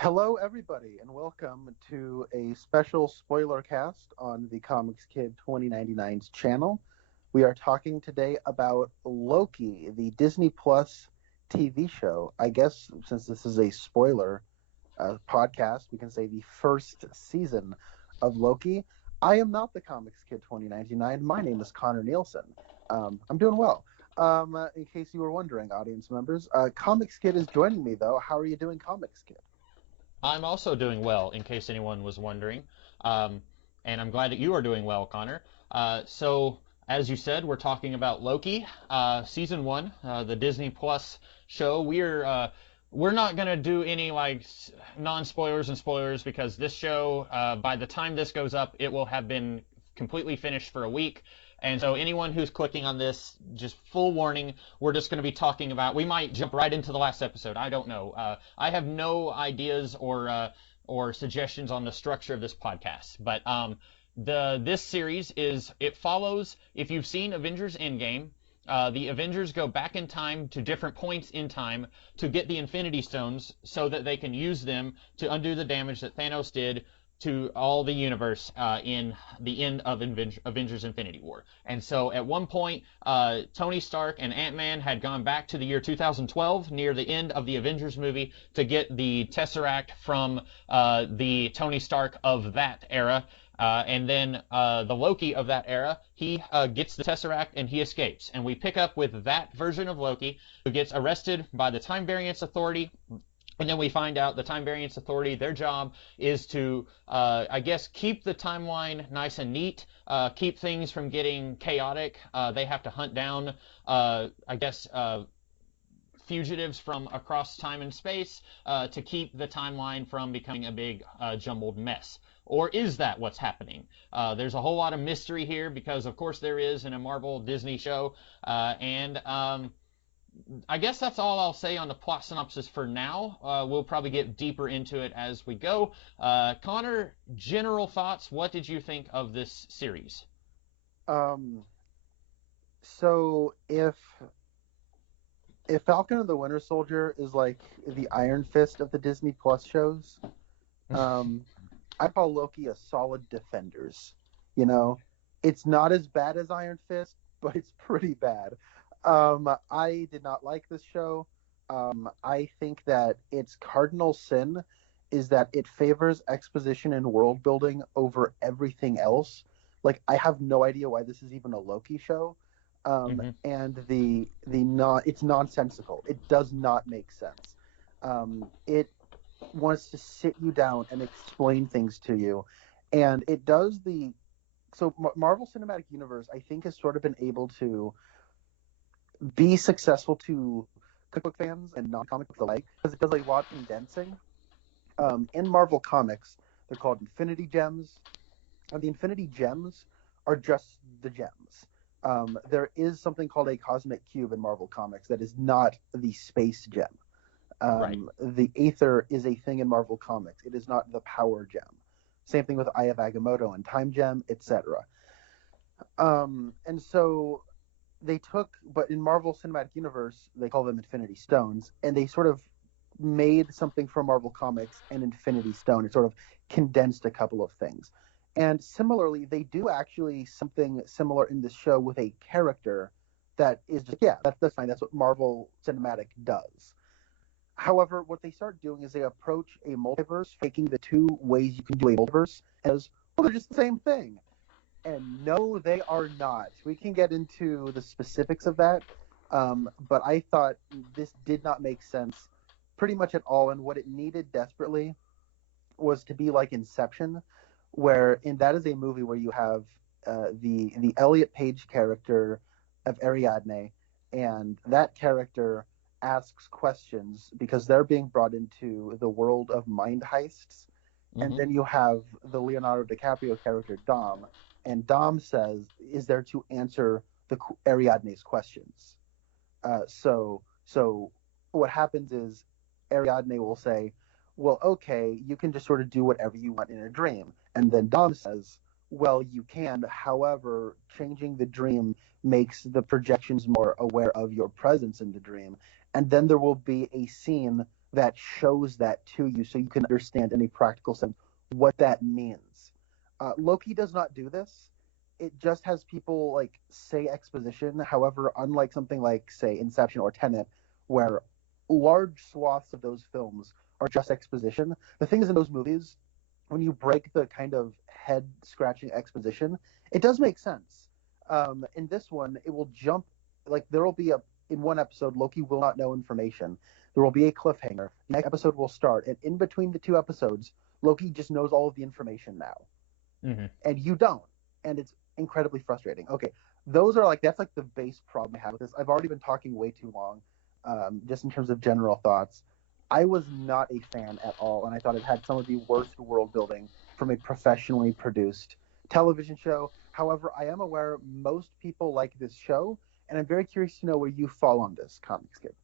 Hello, everybody, and welcome to a special spoiler cast on the Comics Kid 2099's channel. We are talking today about Loki, the Disney Plus TV show. I guess since this is a spoiler podcast, we can say the first season of Loki. I am not the Comics Kid 2099. My name is Connor Nielsen. I'm doing well. In case you were wondering, audience members, Comics Kid is joining me, though. How are you doing, Comics Kid? I'm also doing well, in case anyone was wondering. Um, and I'm glad that you are doing well, Connor. As you said, we're talking about Loki, season one, the Disney Plus show. We're not gonna do any non-spoilers and spoilers because this show, by the time this goes up, it will have been completely finished for a week. And so anyone who's clicking on this, just full warning, we're just going to be talking about, we might jump right into the last episode. I don't know. I have no ideas or suggestions on the structure of this podcast. But this series it follows, if you've seen Avengers Endgame, the Avengers go back in time to different points in time to get the Infinity Stones so that they can use them to undo the damage that Thanos did to all the universe in the end of Avengers Infinity War. And so at one point, Tony Stark and Ant-Man had gone back to the year 2012 near the end of the Avengers movie to get the Tesseract from the Tony Stark of that era. And then the Loki of that era, he gets the Tesseract and he escapes. And we pick up with that version of Loki who gets arrested by the Time Variance Authority. And then we find out the Time Variance Authority, their job is to, keep the timeline nice and neat, keep things from getting chaotic. They have to hunt down, fugitives from across time and space to keep the timeline from becoming a big jumbled mess. Or is that what's happening? There's a whole lot of mystery here because, of course, there is in a Marvel Disney show. I guess that's all I'll say on the plot synopsis for now. We'll probably get deeper into it as we go. Connor, general thoughts. What did you think of this series? So if Falcon and the Winter Soldier is like the Iron Fist of the Disney Plus shows, I call Loki a solid Defenders. You know, it's not as bad as Iron Fist, but it's pretty bad. I did not like this show. I think that its cardinal sin is that it favors exposition and world building over everything else. Like, I have no idea why this is even a Loki show. And it's nonsensical. It does not make sense. It wants to sit you down and explain things to you, and it does Marvel Cinematic Universe, I think, has sort of been able to be successful to comic book fans and non-comic books alike because it does a lot of condensing. In Marvel Comics, they're called Infinity Gems, and the Infinity Gems are just the gems. There is something called a Cosmic Cube in Marvel Comics that is not the space gem. Right. The Aether is a thing in Marvel Comics. It is not the Power Gem. Same thing with Eye of Agamotto and Time Gem, etc. And so but in Marvel Cinematic Universe, they call them Infinity Stones, and they sort of made something from Marvel Comics an Infinity Stone. It sort of condensed a couple of things. And similarly, they do actually something similar in this show with a character that is just, that's fine. That's what Marvel Cinematic does. However, what they start doing is they approach a multiverse, taking the two ways you can do a multiverse as, well, they're just the same thing. And no, they are not. We can get into the specifics of that, but I thought this did not make sense pretty much at all, and what it needed desperately was to be like Inception, that is a movie where you have the Elliot Page character of Ariadne, and that character asks questions because they're being brought into the world of mind heists. And then you have the Leonardo DiCaprio character Dom, and Dom is there to answer Ariadne's questions. So what happens is Ariadne will say, well, okay, you can just sort of do whatever you want in a dream. And then Dom says, well, you can. However, changing the dream makes the projections more aware of your presence in the dream. And then there will be a scene that shows that to you so you can understand in a practical sense what that means. Loki does not do this. It just has people like say exposition. However, unlike something like, say, Inception or Tenet, where large swaths of those films are just exposition, the thing is in those movies, when you break the kind of head scratching exposition, it does make sense. In this one, it will jump, like there will be a in one episode, Loki will not know information. There will be a cliffhanger. The next episode will start, and in between the two episodes, Loki just knows all of the information now, Mm-hmm. and you don't, and it's incredibly frustrating. Okay, those are like that's like the base problem I have with this. I've already been talking way too long, just in terms of general thoughts. I was not a fan at all, and I thought it had some of the worst world building from a professionally produced television show. However, I am aware most people like this show, and I'm very curious to know where you fall on this, Comics Kid.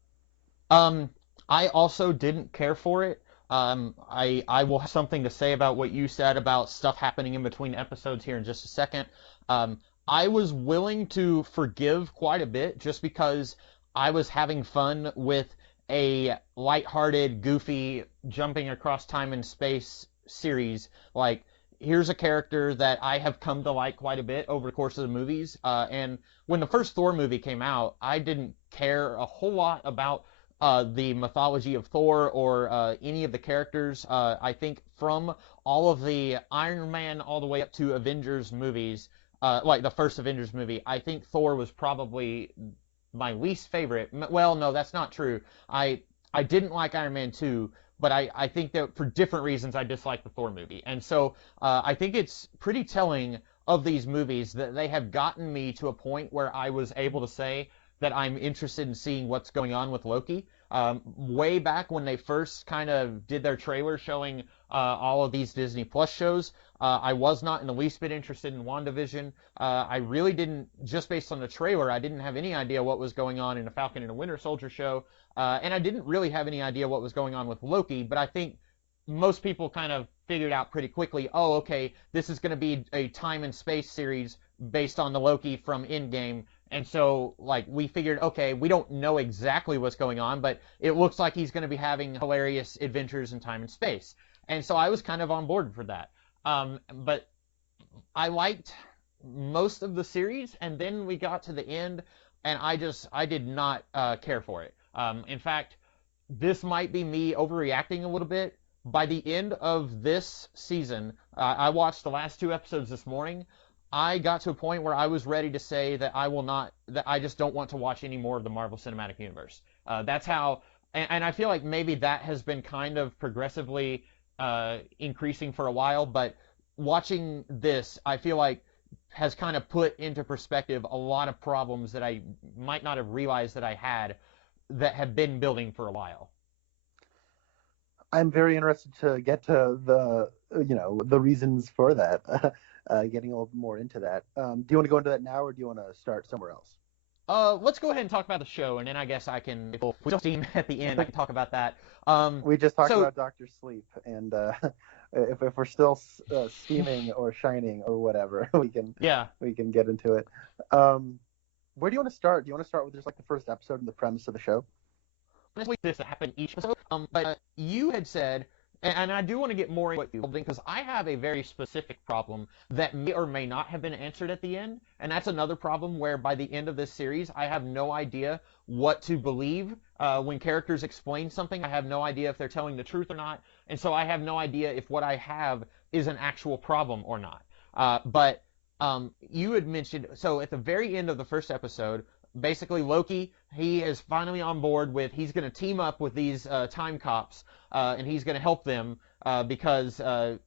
Um, I also didn't care for it. I will have something to say about what you said about stuff happening in between episodes here in just a second. Um, I was willing to forgive quite a bit just because I was having fun with a lighthearted, goofy, jumping across time and space series. Like, here's a character that I have come to like quite a bit over the course of the movies. And when the first Thor movie came out, I didn't care a whole lot about the mythology of Thor or any of the characters. I think from all of the Iron Man all the way up to Avengers movies, like the first Avengers movie, I think Thor was probably my least favorite. Well, no, that's not true. I didn't like Iron Man 2, but I think that for different reasons I disliked the Thor movie. And so I think it's pretty telling of these movies that they have gotten me to a point where I was able to say that I'm interested in seeing what's going on with Loki. Way back when they first kind of did their trailer showing all of these Disney Plus shows, I was not in the least bit interested in WandaVision. I really didn't, just based on the trailer, I didn't have any idea what was going on in a Falcon and a Winter Soldier show, and I didn't really have any idea what was going on with Loki, but I think most people kind of figured out pretty quickly, oh, okay, this is going to be a time and space series based on the Loki from Endgame. And so, like, we figured, okay, we don't know exactly what's going on, but it looks like he's going to be having hilarious adventures in time and space. And so I was kind of on board for that. But I liked most of the series, and then we got to the end, and I did not care for it. In fact, this might be me overreacting a little bit. By the end of this season, I watched the last two episodes this morning. I got to a point where I was ready to say that that I just don't want to watch any more of the Marvel Cinematic Universe. That's how, and I feel like maybe that has been kind of progressively increasing for a while, but watching this, I feel like has kind of put into perspective a lot of problems that I might not have realized that I had that have been building for a while. I'm very interested to get to the reasons for that. Getting a little more into that. Do you want to go into that now, or do you want to start somewhere else? Let's go ahead and talk about the show, and then I guess I can, if we still steam at the end, I can talk about that. We just talked So about Doctor Sleep, and if we're still steaming or shining or whatever, yeah, we can get into it. Where do you want to start? Do you want to start with just like the first episode and the premise of the show? honestly, this happened each episode. But you had said, and I do want to get more into what you because I have a very specific problem that may or may not have been answered at the end, and that's another problem where by the end of this series, I have no idea what to believe when characters explain something. I have no idea if they're telling the truth or not, and so I have no idea if what I have is an actual problem or not. But you had mentioned, so at the very end of the first episode, basically Loki, he is finally on board with, he's going to team up with these time cops, and he's going to help them because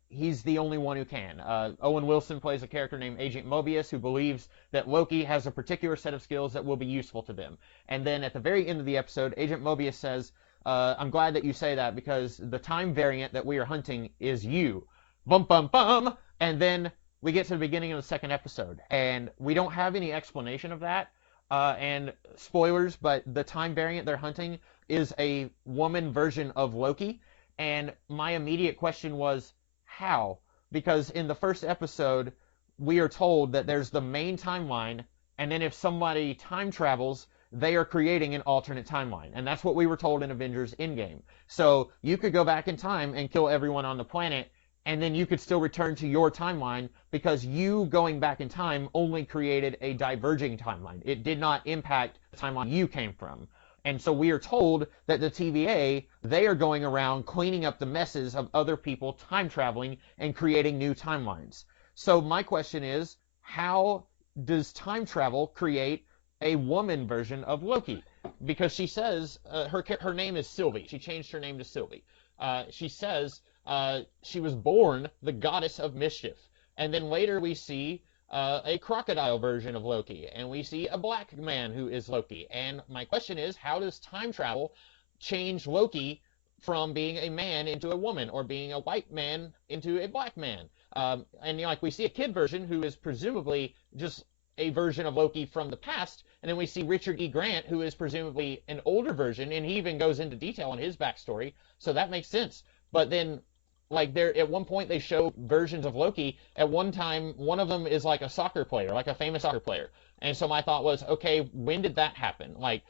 he's the only one who can. Owen Wilson plays a character named Agent Mobius who believes that Loki has a particular set of skills that will be useful to them. And then at the very end of the episode, Agent Mobius says, I'm glad that you say that because the time variant that we are hunting is you. Bum, bum, bum. And then we get to the beginning of the second episode, and we don't have any explanation of that. And spoilers, but the time variant they're hunting is a woman version of Loki. And my immediate question was, how? Because in the first episode, we are told that there's the main timeline, and then if somebody time travels, they are creating an alternate timeline. And that's what we were told in Avengers Endgame. So you could go back in time and kill everyone on the planet, and then you could still return to your timeline because you going back in time only created a diverging timeline. It did not impact the timeline you came from. And so we are told that the TVA, they are going around cleaning up the messes of other people time traveling and creating new timelines. So my question is, how does time travel create a woman version of Loki? Because she says her name is Sylvie. She changed her name to Sylvie. She says she was born the goddess of mischief. And then later we see a crocodile version of Loki, and we see a black man who is Loki. And my question is, how does time travel change Loki from being a man into a woman, or being a white man into a black man? And like we see a kid version who is presumably just a version of Loki from the past, and then we see Richard E. Grant, who is presumably an older version, and he even goes into detail on his backstory, so that makes sense. But then, like, there at one point they show versions of Loki. At one time, one of them is like a soccer player, like a famous soccer player. And so my thought was, okay, when did that happen? Like,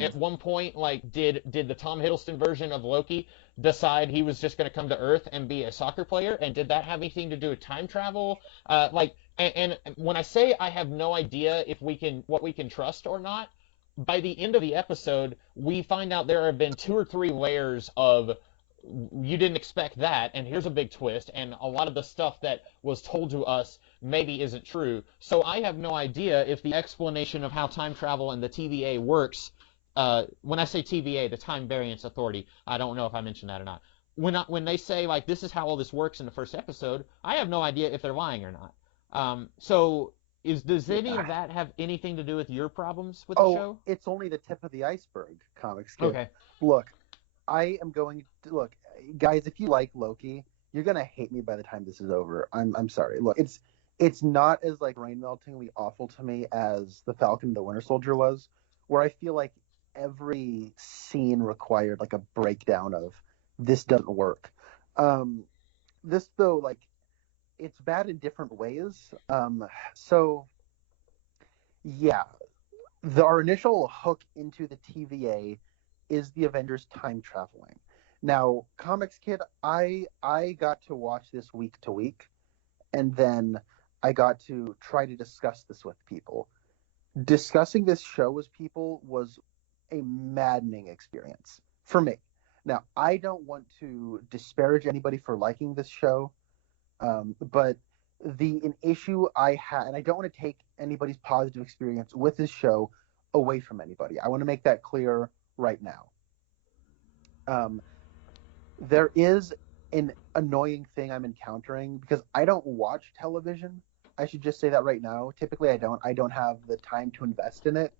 at one point, like, did the Tom Hiddleston version of Loki decide he was just going to come to Earth and be a soccer player? And did that have anything to do with time travel? And when I say I have no idea if what we can trust or not, by the end of the episode, we find out there have been 2 or 3 layers of you didn't expect that, and here's a big twist, and a lot of the stuff that was told to us maybe isn't true. So I have no idea if the explanation of how time travel and the TVA works, when I say TVA, the Time Variance Authority, I don't know if I mentioned that or not. When they say, like, this is how all this works in the first episode, I have no idea if they're lying or not. Does any of that have anything to do with your problems with the show? It's only the tip of the iceberg, Comics Kid. Okay. Look, I am going to look, guys. If you like Loki, you're gonna hate me by the time this is over. I'm sorry. Look, it's not as like rain meltingly awful to me as the Falcon and the Winter Soldier was, where I feel like every scene required like a breakdown of this doesn't work. This though, like, it's bad in different ways. So yeah, our initial hook into the TVA is the Avengers time traveling. Now, Comics Kid, I got to watch this week to week, and then I got to try to discuss this with people. Discussing this show with people was a maddening experience for me. Now, I don't want to disparage anybody for liking this show, but an issue I had, and I don't want to take anybody's positive experience with this show away from anybody. I want to make that clear right now. There is an annoying thing I'm encountering because I don't watch television. I should just say that right now. Typically, I don't. I don't have the time to invest in it.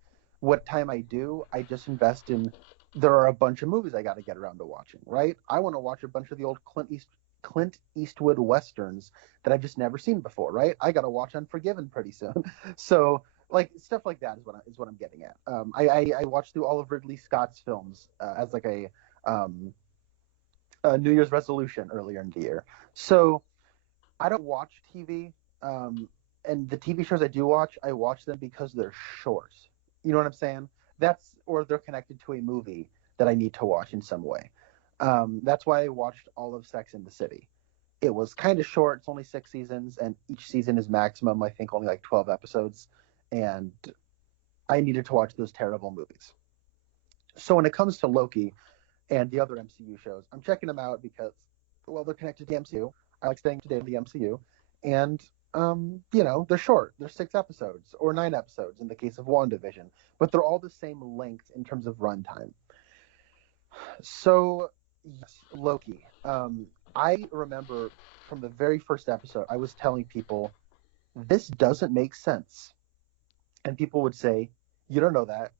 What time I do, I just invest in. There are a bunch of movies I got to get around to watching. Right? I want to watch a bunch of the old Clint Eastwood westerns that I've just never seen before. Right? I got to watch Unforgiven pretty soon. So, like, stuff like that is what I'm getting at. I watched through all of Ridley Scott's films as like a New Year's resolution earlier in the year. So I don't watch TV, and the TV shows I watch them because they're short. You know what I'm saying? Or they're connected to a movie that I need to watch in some way. That's why I watched all of Sex and the City. It was kind of short. It's only 6 seasons, and each season is maximum, I think, only like 12 episodes. And I needed to watch those terrible movies. So when it comes to Loki and the other MCU shows, I'm checking them out because, well, they're connected to the MCU. I like staying up to date with the MCU. And, they're short. They're 6 episodes or 9 episodes in the case of WandaVision. But they're all the same length in terms of runtime. So, yes, Loki. I remember from the very first episode, I was telling people, this doesn't make sense. And people would say, you don't know that.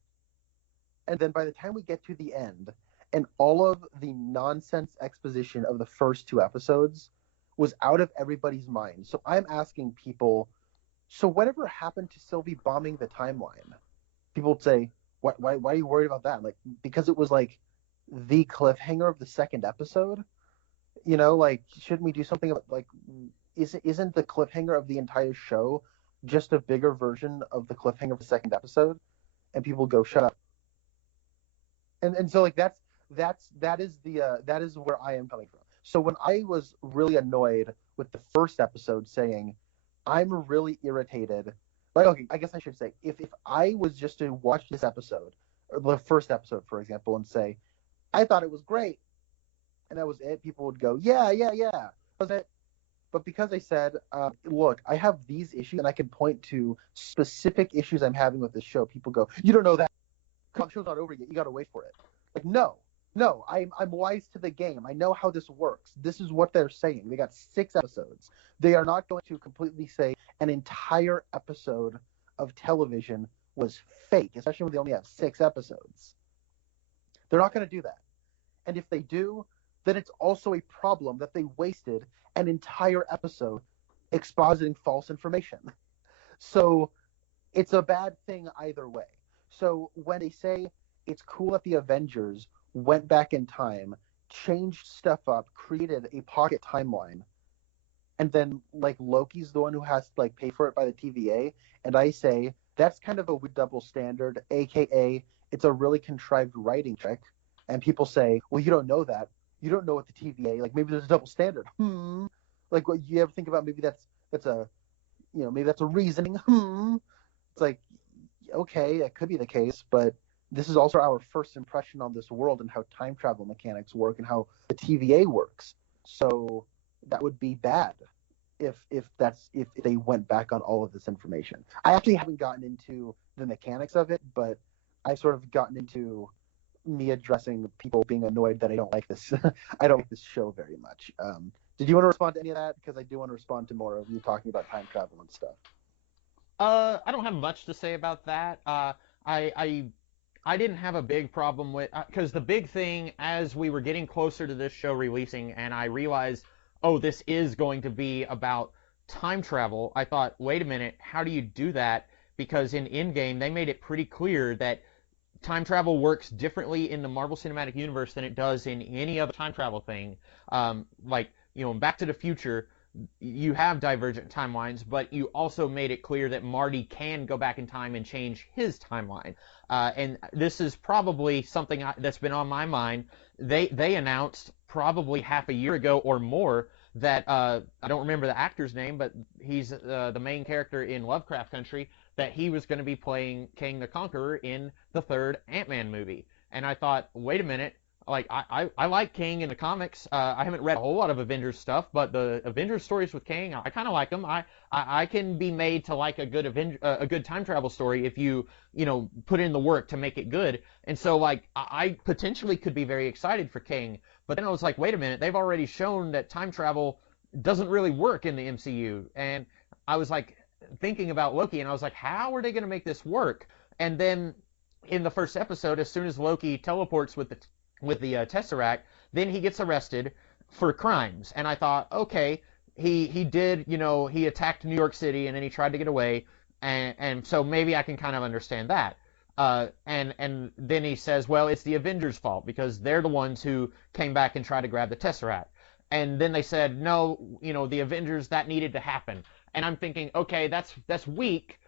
And then by the time we get to the end, and all of the nonsense exposition of the first 2 episodes was out of everybody's mind. So I'm asking people, so whatever happened to Sylvie bombing the timeline? People would say, why are you worried about that? Like, because it was like the cliffhanger of the second episode? Like, shouldn't we do something about, like, isn't the cliffhanger of the entire show just a bigger version of the cliffhanger of the second episode? And people go, shut up. And so like that is where I am coming from. So when I was really annoyed with the first episode, saying I'm really irritated. Like, okay, I guess I should say, if I was just to watch this episode, or the first episode, for example, and say I thought it was great, and that was it, people would go, yeah, yeah, yeah, that was it. But because I said, look, I have these issues, and I can point to specific issues I'm having with this show, people go, you don't know that. Come on, the show's not over yet. You got to wait for it. Like, no, no, I'm wise to the game. I know how this works. This is what they're saying. They got 6 episodes. They are not going to completely say an entire episode of television was fake, especially when they only have 6 episodes. They're not going to do that. And if they do, then it's also a problem that they wasted an entire episode expositing false information. So it's a bad thing either way. So when they say it's cool that the Avengers went back in time, changed stuff up, created a pocket timeline, and then like Loki's the one who has to like pay for it by the TVA, and I say that's kind of a double standard, aka it's a really contrived writing trick, and people say, well, you don't know that. You don't know what the TVA, like maybe there's a double standard. Like what you ever think about, maybe that's a maybe that's a reasoning. It's like, okay, that could be the case, but this is also our first impression on this world and how time travel mechanics work and how the TVA works. So that would be bad if they went back on all of this information. I actually haven't gotten into the mechanics of it, but I've sort of gotten into me addressing people being annoyed that I don't like this. I don't like this show very much. Did you want to respond to any of that? Because I do want to respond to more of you talking about time travel and stuff. I don't have much to say about that. I didn't have a big problem with because the big thing as we were getting closer to this show releasing, and I realized, oh, this is going to be about time travel. I thought, wait a minute, how do you do that? Because in Endgame they made it pretty clear that time travel works differently in the Marvel Cinematic Universe than it does in any other time travel thing. Like, in Back to the Future, you have divergent timelines, but you also made it clear that Marty can go back in time and change his timeline. And this is probably something that's been on my mind. They announced probably half a year ago or more that I don't remember the actor's name, but he's the main character in Lovecraft Country, that he was going to be playing Kang the Conqueror in the third Ant-Man movie. And I thought, wait a minute, like I like Kang in the comics. I haven't read a whole lot of Avengers stuff, but the Avengers stories with Kang, I kind of like them. I can be made to like a good time travel story if you put in the work to make it good. And so like I potentially could be very excited for Kang, but then I was like, wait a minute, they've already shown that time travel doesn't really work in the MCU, and I was like thinking about Loki, and I was like, how are they going to make this work? And then in the first episode, as soon as Loki teleports with the Tesseract, then he gets arrested for crimes. And I thought, okay, he did, he attacked New York City and then he tried to get away, and so maybe I can kind of understand that. And then he says, well, it's the Avengers' fault because they're the ones who came back and tried to grab the Tesseract. And then they said, no, the Avengers, that needed to happen. And I'm thinking, okay, that's weak,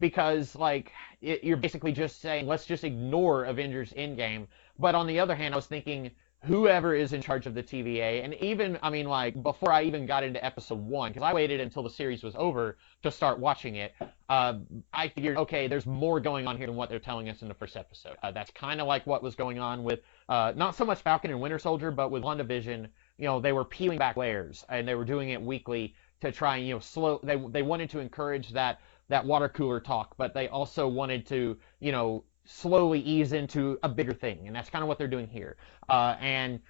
because like you're basically just saying, let's just ignore Avengers Endgame. But on the other hand, I was thinking, whoever is in charge of the TVA, and even, I mean, like, before I even got into episode 1, because I waited until the series was over to start watching it, I figured, okay, there's more going on here than what they're telling us in the first episode. That's kind of like what was going on with, not so much Falcon and Winter Soldier, but with WandaVision. They were peeling back layers, and they were doing it weekly to try and, they wanted to encourage that water cooler talk, but they also wanted to, slowly ease into a bigger thing, and that's kind of what they're doing here. And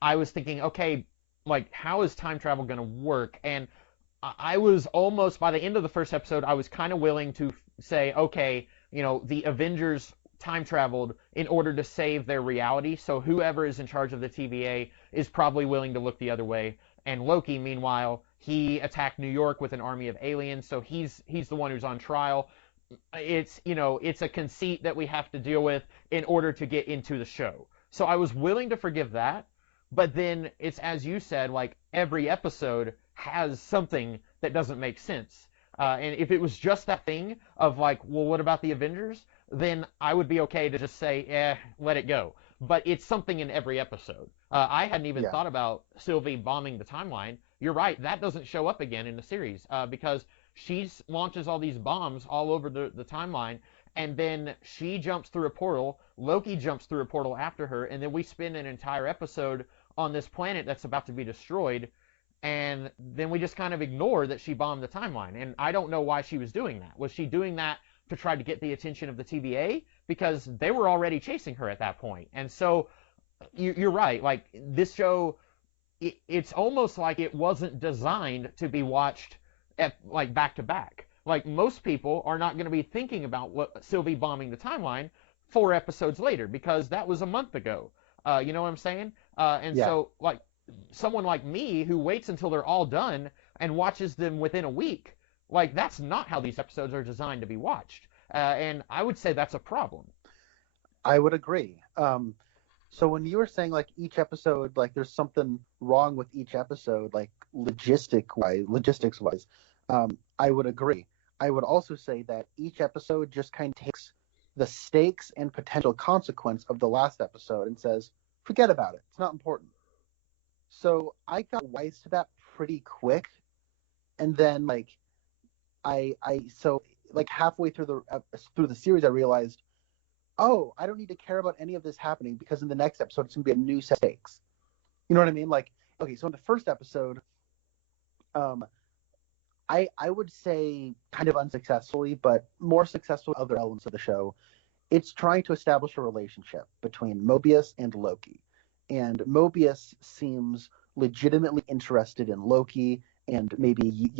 I was thinking, okay, like, how is time travel going to work? And I was almost, by the end of the first episode, I was kind of willing to say, okay, the Avengers time traveled in order to save their reality, so whoever is in charge of the TVA is probably willing to look the other way. And Loki, meanwhile, he attacked New York with an army of aliens, so he's the one who's on trial. It's a conceit that we have to deal with in order to get into the show. So I was willing to forgive that, but then it's, as you said, like, every episode has something that doesn't make sense. And if it was just that thing of like, well, what about the Avengers? Then I would be okay to just say, let it go. but it's something in every episode. I hadn't even Yeah. thought about Sylvie bombing the timeline. You're right, that doesn't show up again in the series because she launches all these bombs all over the timeline, and then she jumps through a portal. Loki jumps through a portal after her, and then we spend an entire episode on this planet that's about to be destroyed, and then we just kind of ignore that she bombed the timeline. And I don't know why she was doing that. Was she doing that to try to get the attention of the TVA? Because they were already chasing her at that point. And so you're right. Like this show, it's almost like it wasn't designed to be watched at like back to back. Like most people are not going to be thinking about what Sylvie bombing the timeline 4 episodes later because that was a month ago. You know what I'm saying? And Yeah. so like someone like me who waits until they're all done and watches them within a week, like that's not how these episodes are designed to be watched. And I would say that's a problem. I would agree. So when you were saying like each episode, like there's something wrong with each episode, like logistics wise, I would agree. I would also say that each episode just kind of takes the stakes and potential consequence of the last episode and says, forget about it. It's not important. So I got wise to that pretty quick, and then like so like halfway through the series, I realized, oh, I don't need to care about any of this happening because in the next episode it's gonna be a new set of stakes. You know what I mean? Like, okay, so in the first episode, um, I would say kind of unsuccessfully, but more successful other elements of the show. It's trying to establish a relationship between Mobius and Loki. And Mobius seems legitimately interested in Loki and maybe,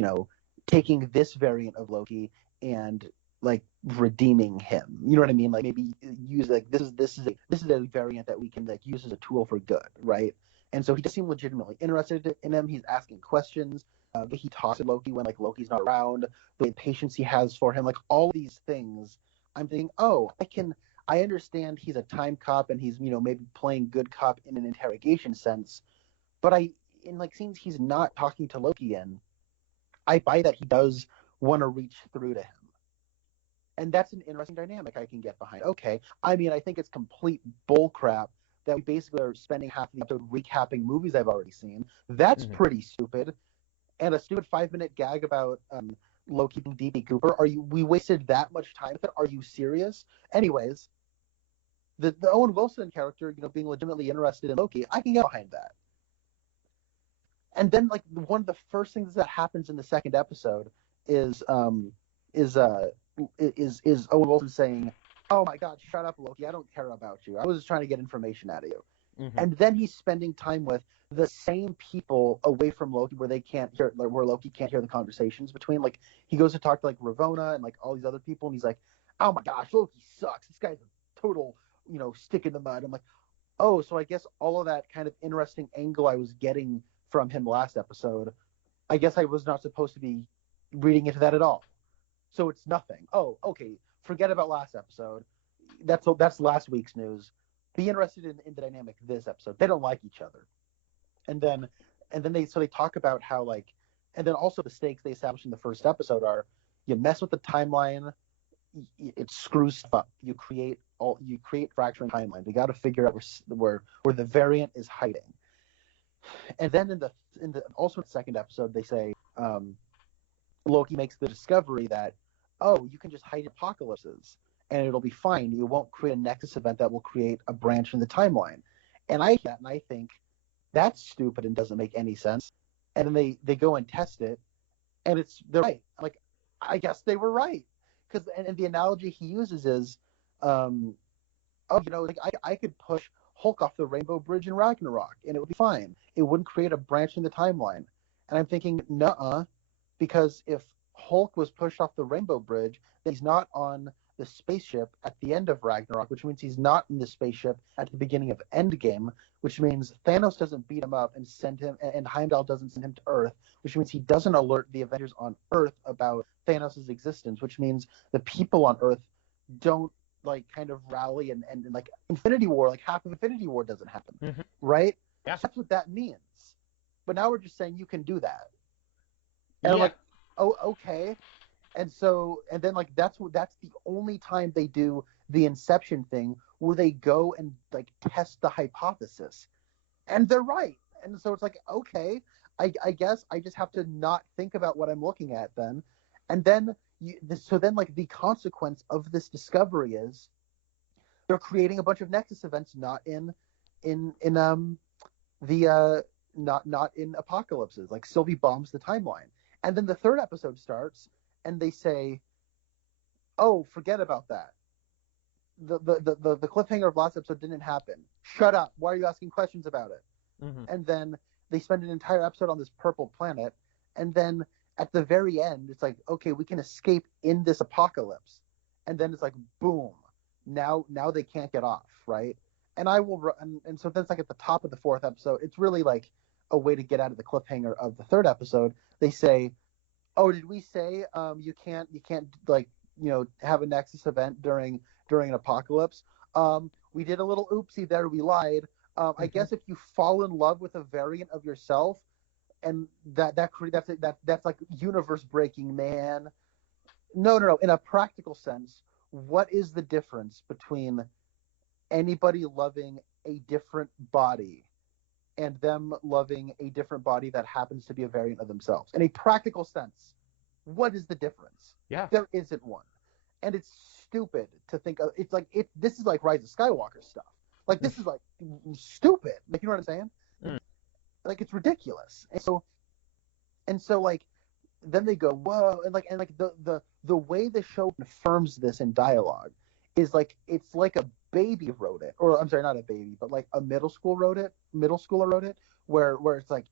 taking this variant of Loki and like redeeming him. You know what I mean? Like maybe use like this is a variant that we can like use as a tool for good, right? And so he does seem legitimately interested in him. He's asking questions. He talks to Loki when like Loki's not around. The patience he has for him, like all these things. I'm thinking, oh, I understand he's a time cop and he's maybe playing good cop in an interrogation sense, but in like scenes he's not talking to Loki in, I buy that he does want to reach through to him. And that's an interesting dynamic I can get behind. Okay, I mean, I think it's complete bullcrap that we basically are spending half the episode recapping movies I've already seen. That's Mm-hmm. pretty stupid. And a stupid 5-minute gag about Loki being DB Cooper. We wasted that much time with it? Are you serious? Anyways, the Owen Wilson character, being legitimately interested in Loki, I can get behind that. And then like one of the first things that happens in the second episode is is uh is Owen Wilson saying, "Oh my God, shut up, Loki! I don't care about you. I was just trying to get information out of you." Mm-hmm. And then he's spending time with the same people away from Loki, where they can't hear, like, where Loki can't hear the conversations between. Like he goes to talk to like Ravonna and like all these other people, and he's like, "Oh my gosh, Loki sucks. This guy's a total, stick in the mud." I'm like, oh, so I guess all of that kind of interesting angle I was getting from him last episode, I guess I was not supposed to be reading into that at all. So it's nothing. Oh, okay. Forget about last episode. That's last week's news. Be interested in the dynamic this episode. They don't like each other. And then they talk about how like, and then also the stakes they established in the first episode are, you mess with the timeline, it screws stuff up. You create fracturing timelines. We got to figure out where the variant is hiding. And then also in the second episode they say, Loki makes the discovery that, oh, you can just hide apocalypses and it'll be fine. You won't create a nexus event that will create a branch in the timeline. And I think that's stupid and doesn't make any sense. And then they go and test it, and they're right. Like, I guess they were right, because and the analogy he uses is, like I could push Hulk off the Rainbow Bridge in Ragnarok, and it would be fine. It wouldn't create a branch in the timeline. And I'm thinking, nuh-uh, because if Hulk was pushed off the Rainbow Bridge, then he's not on the spaceship at the end of Ragnarok, which means he's not in the spaceship at the beginning of Endgame, which means Thanos doesn't beat him up and send him, and Heimdall doesn't send him to Earth, which means he doesn't alert the Avengers on Earth about Thanos' existence, which means the people on Earth don't like kind of rally and like Infinity War, like half of Infinity War doesn't happen, Mm-hmm. right? Yeah. That's what that means. But now we're just saying you can do that, and Yeah. I'm like, oh, okay. And then like that's the only time they do the Inception thing where they go and like test the hypothesis, and they're right. And so it's like, okay, I guess I just have to not think about what I'm looking at then, and then so then like the consequence of this discovery is they're creating a bunch of Nexus events not in the not in apocalypses. Like Sylvie bombs the timeline, and then the third episode starts, and they say, "Oh, forget about that. The cliffhanger of last episode didn't happen. Shut up. Why are you asking questions about it?" Mm-hmm. And then they spend an entire episode on this purple planet, and then at the very end, it's like, okay, we can escape in this apocalypse, and then it's like, boom, now they can't get off, right? And and so that's like at the top of the fourth episode. It's really like a way to get out of the cliffhanger of the third episode. They say, "Oh, did we say you can't like have a Nexus event during an apocalypse? We did a little oopsie there. We lied. I guess if you fall in love with a variant of yourself, and that's like universe breaking, man. No. In a practical sense, what is the difference between anybody loving a different body and them loving a different body that happens to be a variant of themselves? In a practical sense, what is the difference? Yeah. There isn't one. And it's stupid to think of. It's like this is like Rise of Skywalker stuff. Like this is like stupid. Like, you know what I'm saying? Mm. Like it's ridiculous. And so like then they go, whoa, and like the way the show confirms this in dialogue is like it's like a baby wrote it, or I'm sorry, not a baby, but like a middle schooler wrote it, where it's like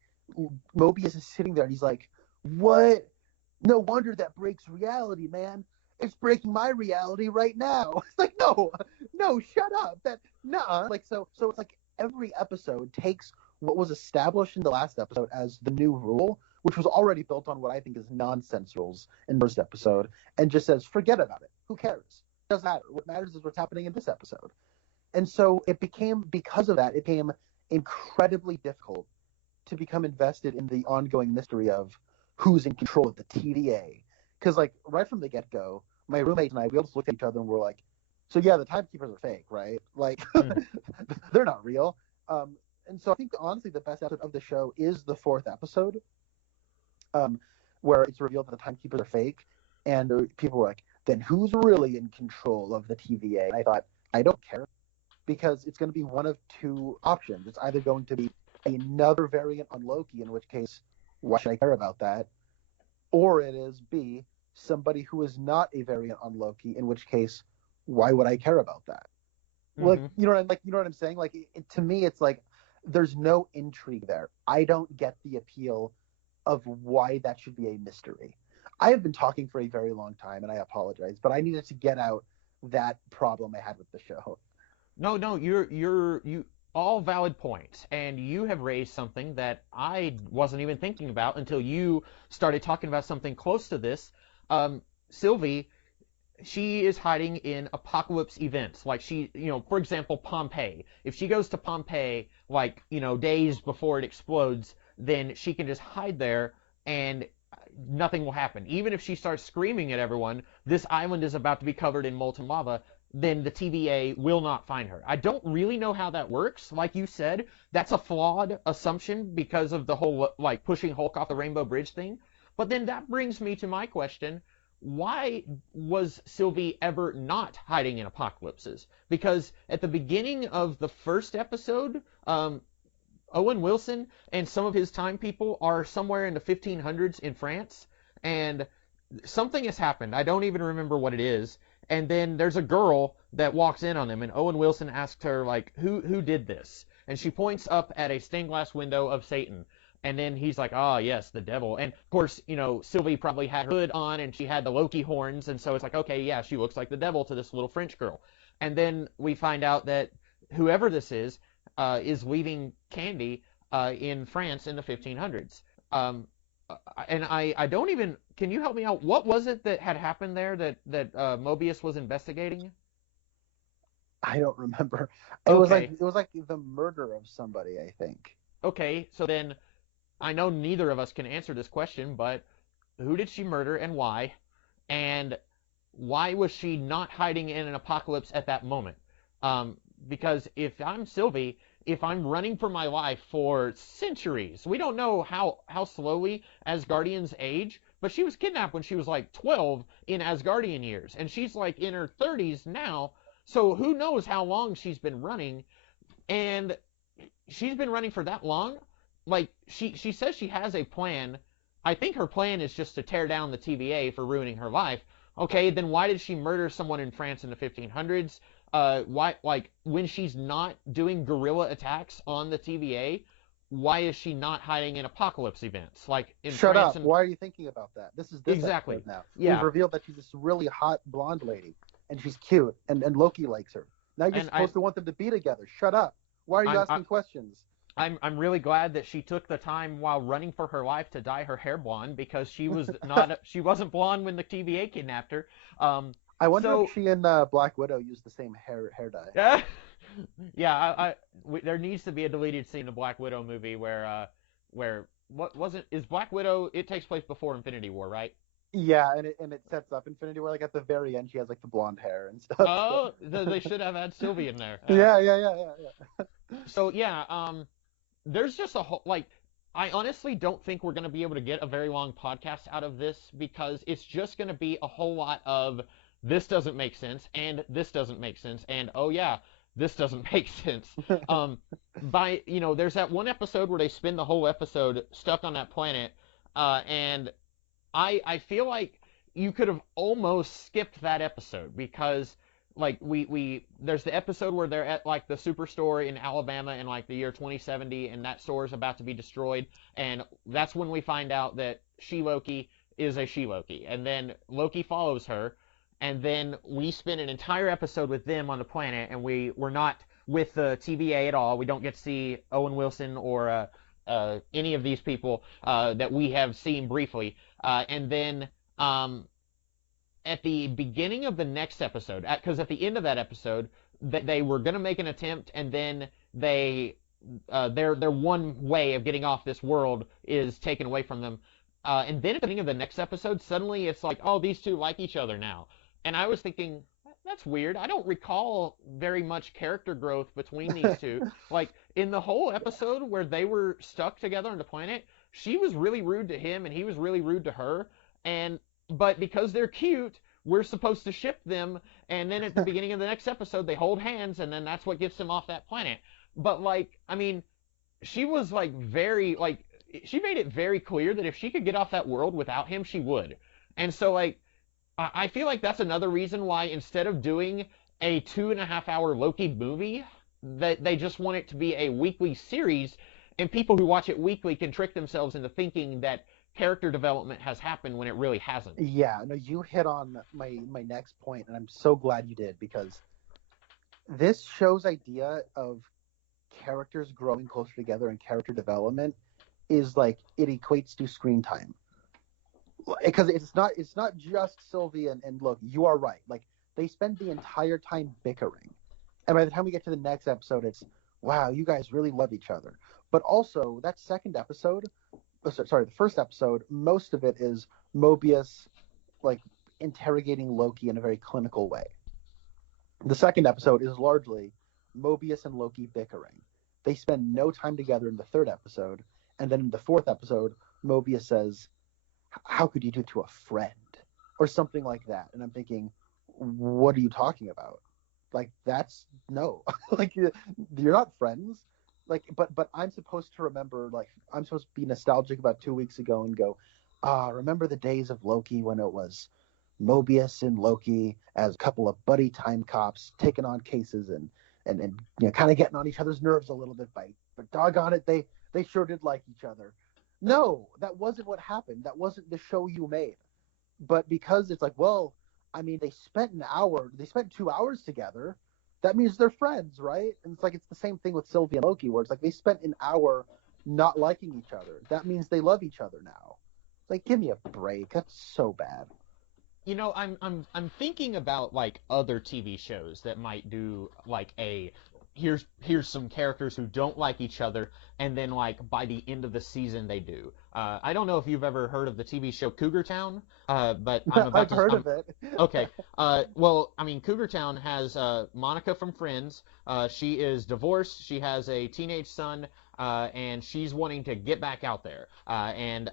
Mobius is sitting there and he's like, what? No wonder that breaks reality, man. It's breaking my reality right now. It's like, no, shut up. Like so it's like every episode takes what was established in the last episode as the new rule, which was already built on what I think is nonsense rules in the first episode, and just says, forget about it. Who cares? It doesn't matter. What matters is what's happening in this episode. And so because of that, it became incredibly difficult to become invested in the ongoing mystery of who's in control of the TVA. Because like right from the get-go, my roommate and I, we all just looked at each other and we're like, so yeah, the timekeepers are fake, right? Like they're not real. And so I think honestly the best episode of the show is the fourth episode, where it's revealed that the timekeepers are fake, and people were like, then who's really in control of the TVA? And I thought, I don't care, because it's going to be one of two options. It's either going to be another variant on Loki, in which case, why should I care about that? Or it is B, somebody who is not a variant on Loki, in which case, why would I care about that? Mm-hmm. Like, you know what I'm saying? Like, to me, it's like there's no intrigue there. I don't get the appeal of why that should be a mystery. I have been talking for a very long time, and I apologize, but I needed to get out that problem I had with the show. No, you all valid points, and you have raised something that I wasn't even thinking about until you started talking about something close to this. Sylvie, she is hiding in apocalypse events, like for example, Pompeii. If she goes to Pompeii, like, days before it explodes, then she can just hide there and nothing will happen. Even if she starts screaming at everyone, this island is about to be covered in molten lava, then the TVA will not find her. I don't really know how that works. Like you said, that's a flawed assumption because of the whole, like, pushing Hulk off the Rainbow Bridge thing. But then that brings me to my question. Why was Sylvie ever not hiding in apocalypses? Because at the beginning of the first episode, Owen Wilson and some of his time people are somewhere in the 1500s in France, and something has happened. I don't even remember what it is. And then there's a girl that walks in on them, and Owen Wilson asks her, like, who did this? And she points up at a stained glass window of Satan. And then he's like, oh, yes, the devil. And, of course, Sylvie probably had her hood on, and she had the Loki horns, and so it's like, okay, yeah, she looks like the devil to this little French girl. And then we find out that whoever this is leaving candy in France in the 1500s. And I don't even... Can you help me out? What was it that had happened there that Mobius was investigating? I don't remember. Okay. It was like the murder of somebody, I think. Okay, so then I know neither of us can answer this question, but who did she murder and why? And why was she not hiding in an apocalypse at that moment? Um, because if I'm Sylvie, if I'm running for my life for centuries, we don't know how slowly Asgardians age, but she was kidnapped when she was like 12 in Asgardian years, and she's like in her 30s now. So who knows how long she's been running, and she's been running for that long. Like she says she has a plan. I think her plan is just to tear down the TVA for ruining her life. Okay, then why did she murder someone in France in the 1500s? Why, like, when she's not doing guerrilla attacks on the TVA, why is she not hiding in apocalypse events like in Shut France? up. And Why are you thinking about that? This is this exactly, episode now. We've yeah. revealed that she's this really hot blonde lady, and she's cute, and Loki likes her. Now you're And I, supposed to want them to be together. Shut up. Why are you I'm, I, asking questions? I'm really glad that she took the time while running for her life to dye her hair blonde because she was not she wasn't blonde when the TVA kidnapped her. Um, I wonder so if she and Black Widow used the same hair dye. yeah, yeah. There needs to be a deleted scene in the Black Widow movie where what wasn't is Black Widow? It takes place before Infinity War, right? Yeah, and it sets up Infinity War. Like at the very end, she has like the blonde hair and stuff. Oh, they should have had Sylvie in there. Yeah. So yeah, there's just a whole like I honestly don't think we're going to be able to get a very long podcast out of this because it's just going to be a whole lot of this doesn't make sense and this doesn't make sense and oh yeah, this doesn't make sense. Um there's that one episode where they spend the whole episode stuck on that planet and I feel like you could have almost skipped that episode because like we there's the episode where they're at like the superstore in Alabama in like the year 2070 and that store is about to be destroyed and that's when we find out that She-Loki is a She-Loki and then Loki follows her and then we spend an entire episode with them on the planet and we're not with the TVA at all. We don't get to see Owen Wilson or any of these people that we have seen briefly. And then at the beginning of the next episode, because at the end of that episode, they were going to make an attempt, and then their one way of getting off this world is taken away from them. And then at the beginning of the next episode, suddenly it's like, oh, these two like each other now. And I was thinking, that's weird. I don't recall very much character growth between these two. Like, in the whole episode where they were stuck together on the planet, she was really rude to him and he was really rude to her. But because they're cute, we're supposed to ship them. And then at the beginning of the next episode, they hold hands and then that's what gets them off that planet. But, like, I mean, she was, like, she made it very clear that if she could get off that world without him, she would. And so, like, I feel like that's another reason why instead of doing a 2.5 hour Loki movie, that they just want it to be a weekly series, and people who watch it weekly can trick themselves into thinking that character development has happened when it really hasn't. Yeah, no, you hit on my next point, and I'm so glad you did because this show's idea of characters growing closer together and character development is like it equates to screen time. Because it's not just Sylvie and look, you are right. Like they spend the entire time bickering, and by the time we get to the next episode, it's wow, you guys really love each other. But also that second episode, sorry, the first episode, most of it is Mobius like interrogating Loki in a very clinical way. The second episode is largely Mobius and Loki bickering. They spend no time together in the third episode, and then in the fourth episode, Mobius says, how could you do to a friend or something like that? And I'm thinking, what are you talking about? Like that's no. Like you're not friends. Like but I'm supposed to remember, like I'm supposed to be nostalgic about 2 weeks ago and go, remember the days of Loki when it was Mobius and Loki as a couple of buddy time cops taking on cases and kind of getting on each other's nerves a little bit, but doggone it, they sure did like each other. No, that wasn't what happened. That wasn't the show you made. But because it's like, well, I mean, they spent 2 hours together. That means they're friends, right? And it's like it's the same thing with Sylvie and Loki, where it's like they spent an hour not liking each other. That means they love each other now. Like, give me a break. That's so bad. I'm thinking about like other TV shows that might do like a here's some characters who don't like each other, and then like by the end of the season they do. I don't know if you've ever heard of the TV show Cougar Town, but I'm about I've to. heard of it. Okay. Well, I mean, Cougar Town has Monica from Friends. She is divorced. She has a teenage son, and she's wanting to get back out there. And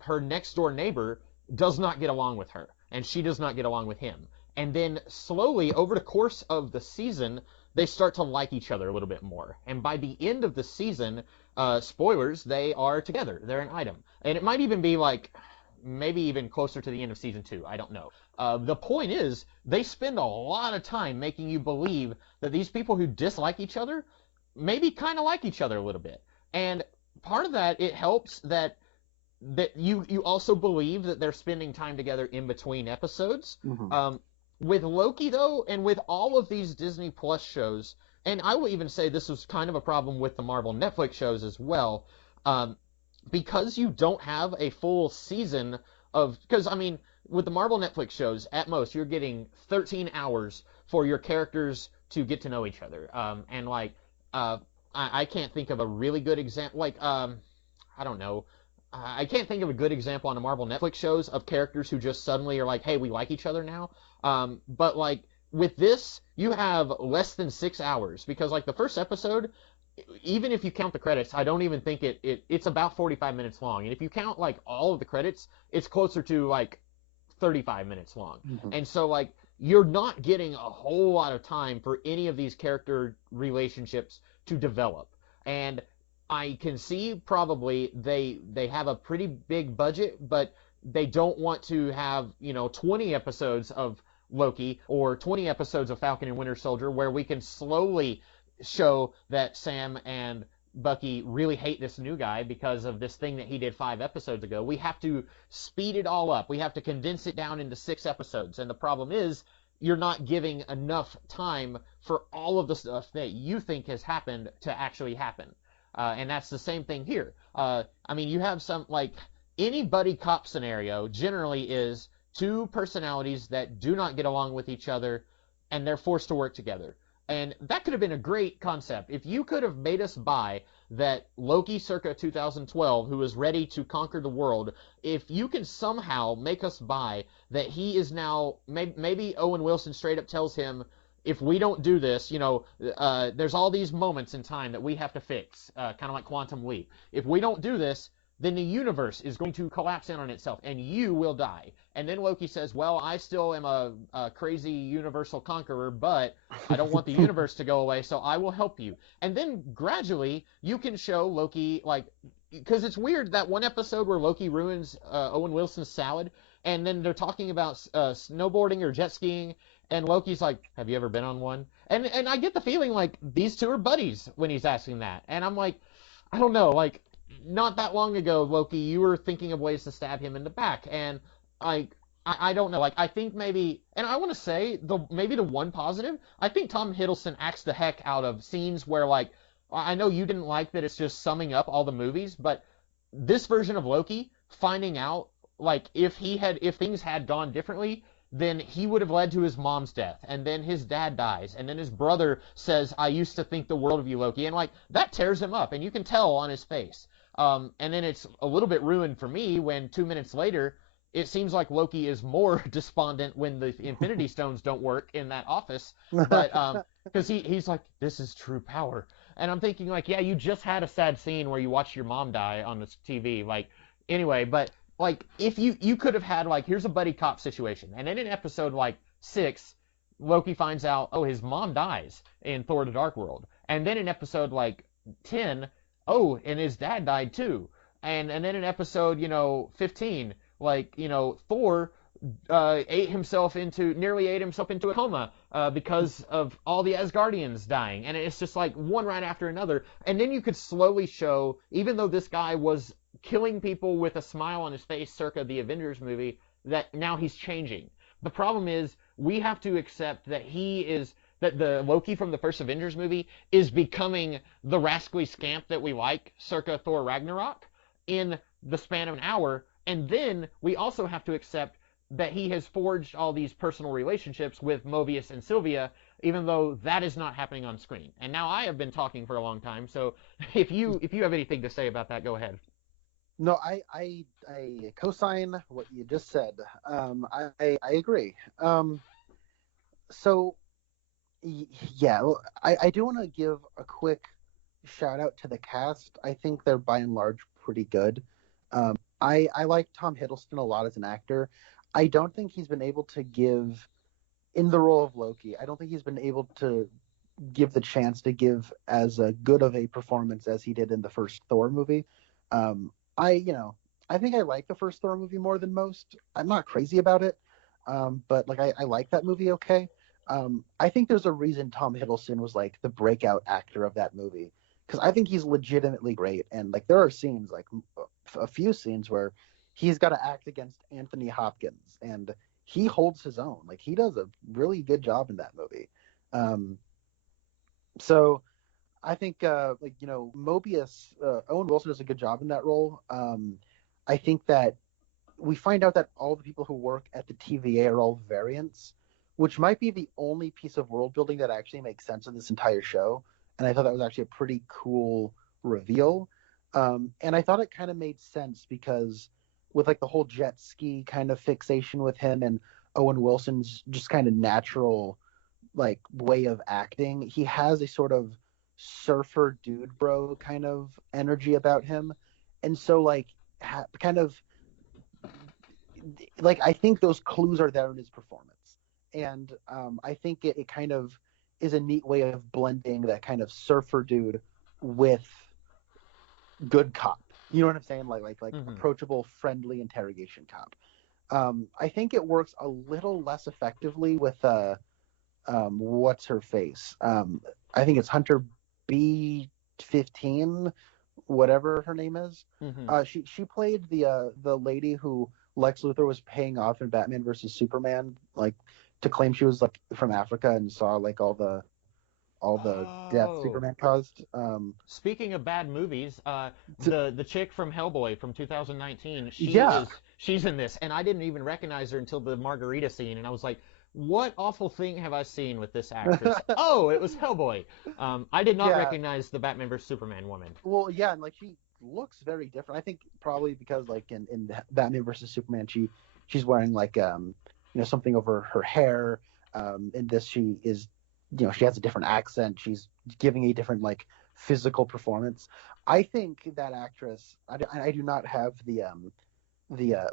her next door neighbor does not get along with her, and she does not get along with him. And then slowly, over the course of the season, they start to like each other a little bit more. And by the end of the season, spoilers, they are together. They're an item. And it might even be like maybe even closer to the end of season 2. I don't know. The point is, they spend a lot of time making you believe that these people who dislike each other maybe kind of like each other a little bit. And part of that, it helps that you also believe that they're spending time together in between episodes. Mm-hmm. With Loki, though, and with all of these Disney Plus shows, and I will even say this was kind of a problem with the Marvel Netflix shows as well, because you don't have a full season of, because I mean, with the Marvel Netflix shows, at most you're getting 13 hours for your characters to get to know each other, and like, I can't think of a really good example, like, I don't know, I can't think of a good example on the Marvel Netflix shows of characters who just suddenly are like, hey, we like each other now, but like, with this, you have less than 6 hours, because like the first episode, even if you count the credits, I don't even think it's about 45 minutes long. And if you count like all of the credits, it's closer to like 35 minutes long. Mm-hmm. And so like you're not getting a whole lot of time for any of these character relationships to develop. And I can see probably they have a pretty big budget, but they don't want to have, 20 episodes of Loki or 20 episodes of Falcon and Winter Soldier where we can slowly show that Sam and Bucky really hate this new guy because of this thing that he did 5 episodes ago. We have to speed it all up. We have to condense it down into 6 episodes. And the problem is you're not giving enough time for all of the stuff that you think has happened to actually happen. And that's the same thing here. I mean, you have some, like, any buddy cop scenario generally is 2 personalities that do not get along with each other, and they're forced to work together. And that could have been a great concept. If you could have made us buy that Loki circa 2012, who is ready to conquer the world, if you can somehow make us buy that he is now, maybe Owen Wilson straight up tells him, if we don't do this, there's all these moments in time that we have to fix, kind of like Quantum Leap. If we don't do this, then the universe is going to collapse in on itself, and you will die. And then Loki says, well, I still am a crazy universal conqueror, but I don't want the universe to go away, so I will help you. And then gradually, you can show Loki, like, because it's weird that one episode where Loki ruins Owen Wilson's salad, and then they're talking about snowboarding or jet skiing, and Loki's like, have you ever been on one? And I get the feeling like these 2 are buddies when he's asking that. And I'm like, I don't know, like, not that long ago, Loki, you were thinking of ways to stab him in the back, and I don't know, like, I think maybe, and I want to say, maybe the one positive, I think Tom Hiddleston acts the heck out of scenes where, like, I know you didn't like that it's just summing up all the movies, but this version of Loki, finding out, like, if things had gone differently, then he would have led to his mom's death, and then his dad dies, and then his brother says, I used to think the world of you, Loki, and, like, that tears him up, and you can tell on his face. And then it's a little bit ruined for me when 2 minutes later, it seems like Loki is more despondent when the Infinity Stones don't work in that office, but because he's like, this is true power. And I'm thinking, like, yeah, you just had a sad scene where you watched your mom die on this TV. Like, anyway, but, like, if you could have had, like, here's a buddy cop situation. And then in episode, like, 6, Loki finds out, oh, his mom dies in Thor: The Dark World. And then in episode, like, 10, oh, and his dad died too. And then in episode, 15, like, Thor nearly ate himself into a coma because of all the Asgardians dying. And it's just like one right after another. And then you could slowly show, even though this guy was killing people with a smile on his face circa the Avengers movie, that now he's changing. The problem is we have to accept that that the Loki from the first Avengers movie is becoming the rascally scamp that we like circa Thor Ragnarok in the span of an hour. And then we also have to accept that he has forged all these personal relationships with Mobius and Sylvia even though that is not happening on screen. And now I have been talking for a long time, so if you have anything to say about that, go ahead. No, I co-sign what you just said. I agree. So yeah, I do want to give a quick shout out to the cast. I think they're by and large pretty good. I like Tom Hiddleston a lot as an actor. I don't think he's been able to give in the role of Loki. I don't think he's been able to give the chance to give as a good of a performance as he did in the first Thor movie. I think I like the first Thor movie more than most. I'm not crazy about it, but like I like that movie okay. I think there's a reason Tom Hiddleston was like the breakout actor of that movie because I think he's legitimately great, and like there are scenes like a few scenes where he's got to act against Anthony Hopkins, and he holds his own. Like he does a really good job in that movie. Um, so I think Mobius, Owen Wilson does a good job in that role. I think that we find out that all the people who work at the TVA are all variants, which might be the only piece of world building that actually makes sense in this entire show. And I thought that was actually a pretty cool reveal. And I thought it kind of made sense because with like the whole jet ski kind of fixation with him and Owen Wilson's just kind of natural like way of acting, he has a sort of surfer dude bro kind of energy about him. And so like kind of like I think those clues are there in his performance, and I think it kind of is a neat way of blending that kind of surfer dude with good cop. You know what I'm saying? Like Mm-hmm. approachable, friendly interrogation cop. I think it works a little less effectively with what's her face. I think it's Hunter B15, whatever her name is. Mm-hmm. She played the lady who Lex Luthor was paying off in Batman versus Superman, like to claim she was like from Africa and saw like all the death Oh, Superman caused. speaking of bad movies, To, the chick from Hellboy from 2019, yeah, she's in this, and I didn't even recognize her until the margarita scene, and I was like, what awful thing have I seen with this actress? Oh, it was Hellboy. I did not yeah. recognize the Batman vs Superman woman. Well, yeah, and like she looks very different. I think probably because like in Batman versus Superman, she's wearing like something over her hair. In this, she is she has a different accent. She's giving a different like physical performance. I think that actress. I do not have the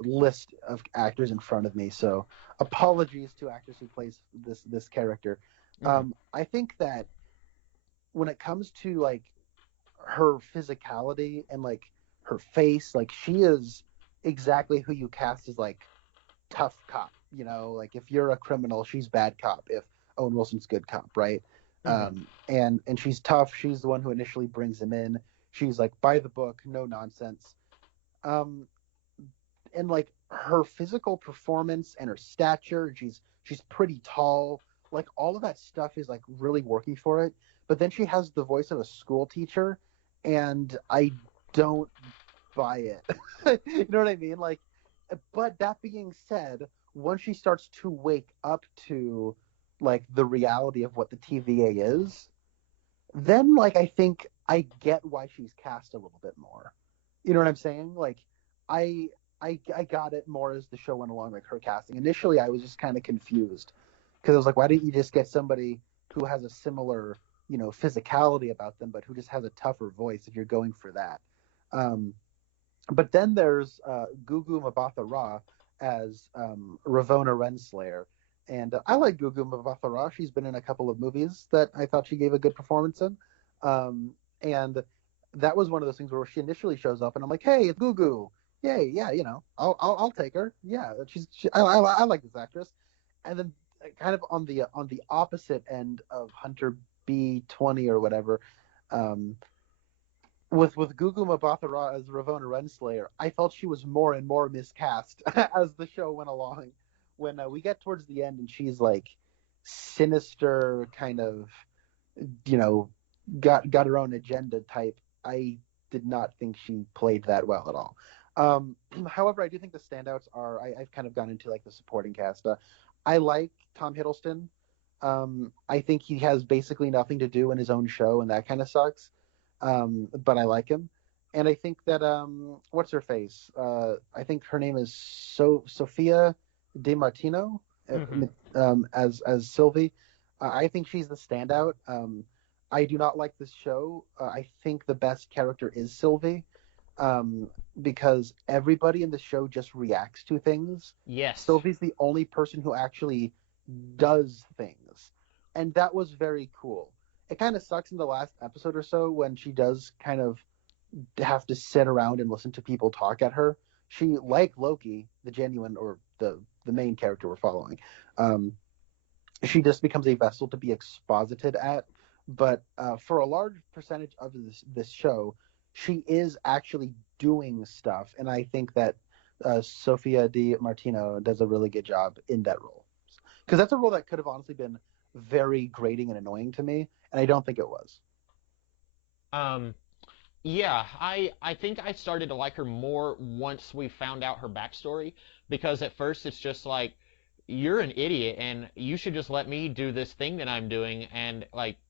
list of actors in front of me, so apologies to actors who plays this character. Mm-hmm. I think that when it comes to like her physicality and like her face, like she is exactly who you cast as like tough cop. Like if you're a criminal, she's bad cop. If Owen Wilson's good cop, right? Mm-hmm. And she's tough. She's the one who initially brings him in. She's like by the book, no nonsense. Um, and like her physical performance and her stature, she's pretty tall. Like all of that stuff is like really working for it. But then she has the voice of a school teacher, and I don't buy it. You know what I mean? Like, but that being said, once she starts to wake up to like the reality of what the TVA is, then like I think I get why she's cast a little bit more. You know what I'm saying? Like I I got it more as the show went along, like her casting. Initially I was just kind of confused because I was like, why didn't you just get somebody who has a similar, physicality about them, but who just has a tougher voice if you're going for that. Um, but then there's Gugu Mbatha-Raw as Ravonna Renslayer. And I like Gugu Mbatha-Raw. She's been in a couple of movies that I thought she gave a good performance in. And that was one of those things where she initially shows up, and I'm like, "Hey, it's Gugu! Yay, yeah, I'll take her. Yeah, I like this actress." And then kind of on the opposite end of Hunter B20 or whatever, um, with Gugu Mbatha-Raw as Ravonna Renslayer, I felt she was more and more miscast as the show went along. When we get towards the end and she's like sinister, kind of, you know, got her own agenda type, I did not think she played that well at all. However, I do think the standouts are I've kind of gone into like the supporting cast. I like Tom Hiddleston. I think he has basically nothing to do in his own show, and that kind of sucks. But I like him, and I think that what's her face? I think her name is Sophia Di Martino, Hmm. as Sylvie. I think she's the standout. I do not like this show. I think the best character is Sylvie, um, because everybody in the show just reacts to things. Yes. Sylvie's the only person who actually does things, and that was very cool. It kind of sucks in the last episode or so when she does kind of have to sit around and listen to people talk at her. She, like Loki, the genuine or the main character we're following, um, she just becomes a vessel to be exposited at. But for a large percentage of this show, she is actually doing stuff, and I think that Sofia Di Martino does a really good job in that role, because that's a role that could have honestly been very grating and annoying to me, and I don't think it was. Um, Yeah, I think I started to like her more once we found out her backstory, because at first it's just like, you're an idiot and you should just let me do this thing that I'm doing. And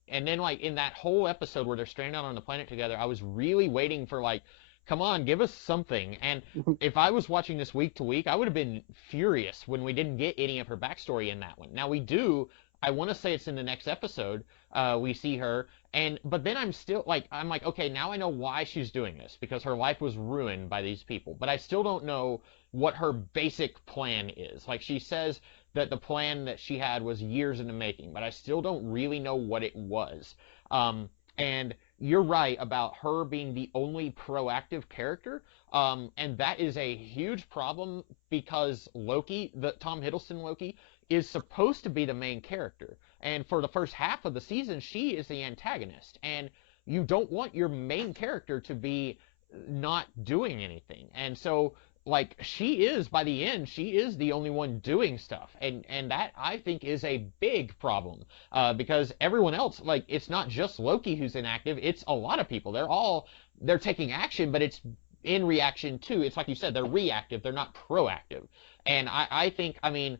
then like in that whole episode where they're stranded on the planet together, I was really waiting for like, come on, give us something. And if I was watching this week to week, I would have been furious when we didn't get any of her backstory in that one. Now we do. I want to say it's in the next episode. We see her, and but then I'm like, okay, now I know why she's doing this, because her life was ruined by these people. But I still don't know what her basic plan is. Like, she says that the plan that she had was years in the making, but I still don't really know what it was. And you're right about her being the only proactive character. And that is a huge problem, because Loki, the Tom Hiddleston Loki, is supposed to be the main character. And for the first half of the season, she is the antagonist. And you don't want your main character to be not doing anything. And so, like, she is, by the end, she is the only one doing stuff. And that, I think, is a big problem. Because everyone else, like, it's not just Loki who's inactive, it's a lot of people. They're taking action, but it's in reaction to, it's like you said, they're reactive, they're not proactive. And I think, I mean,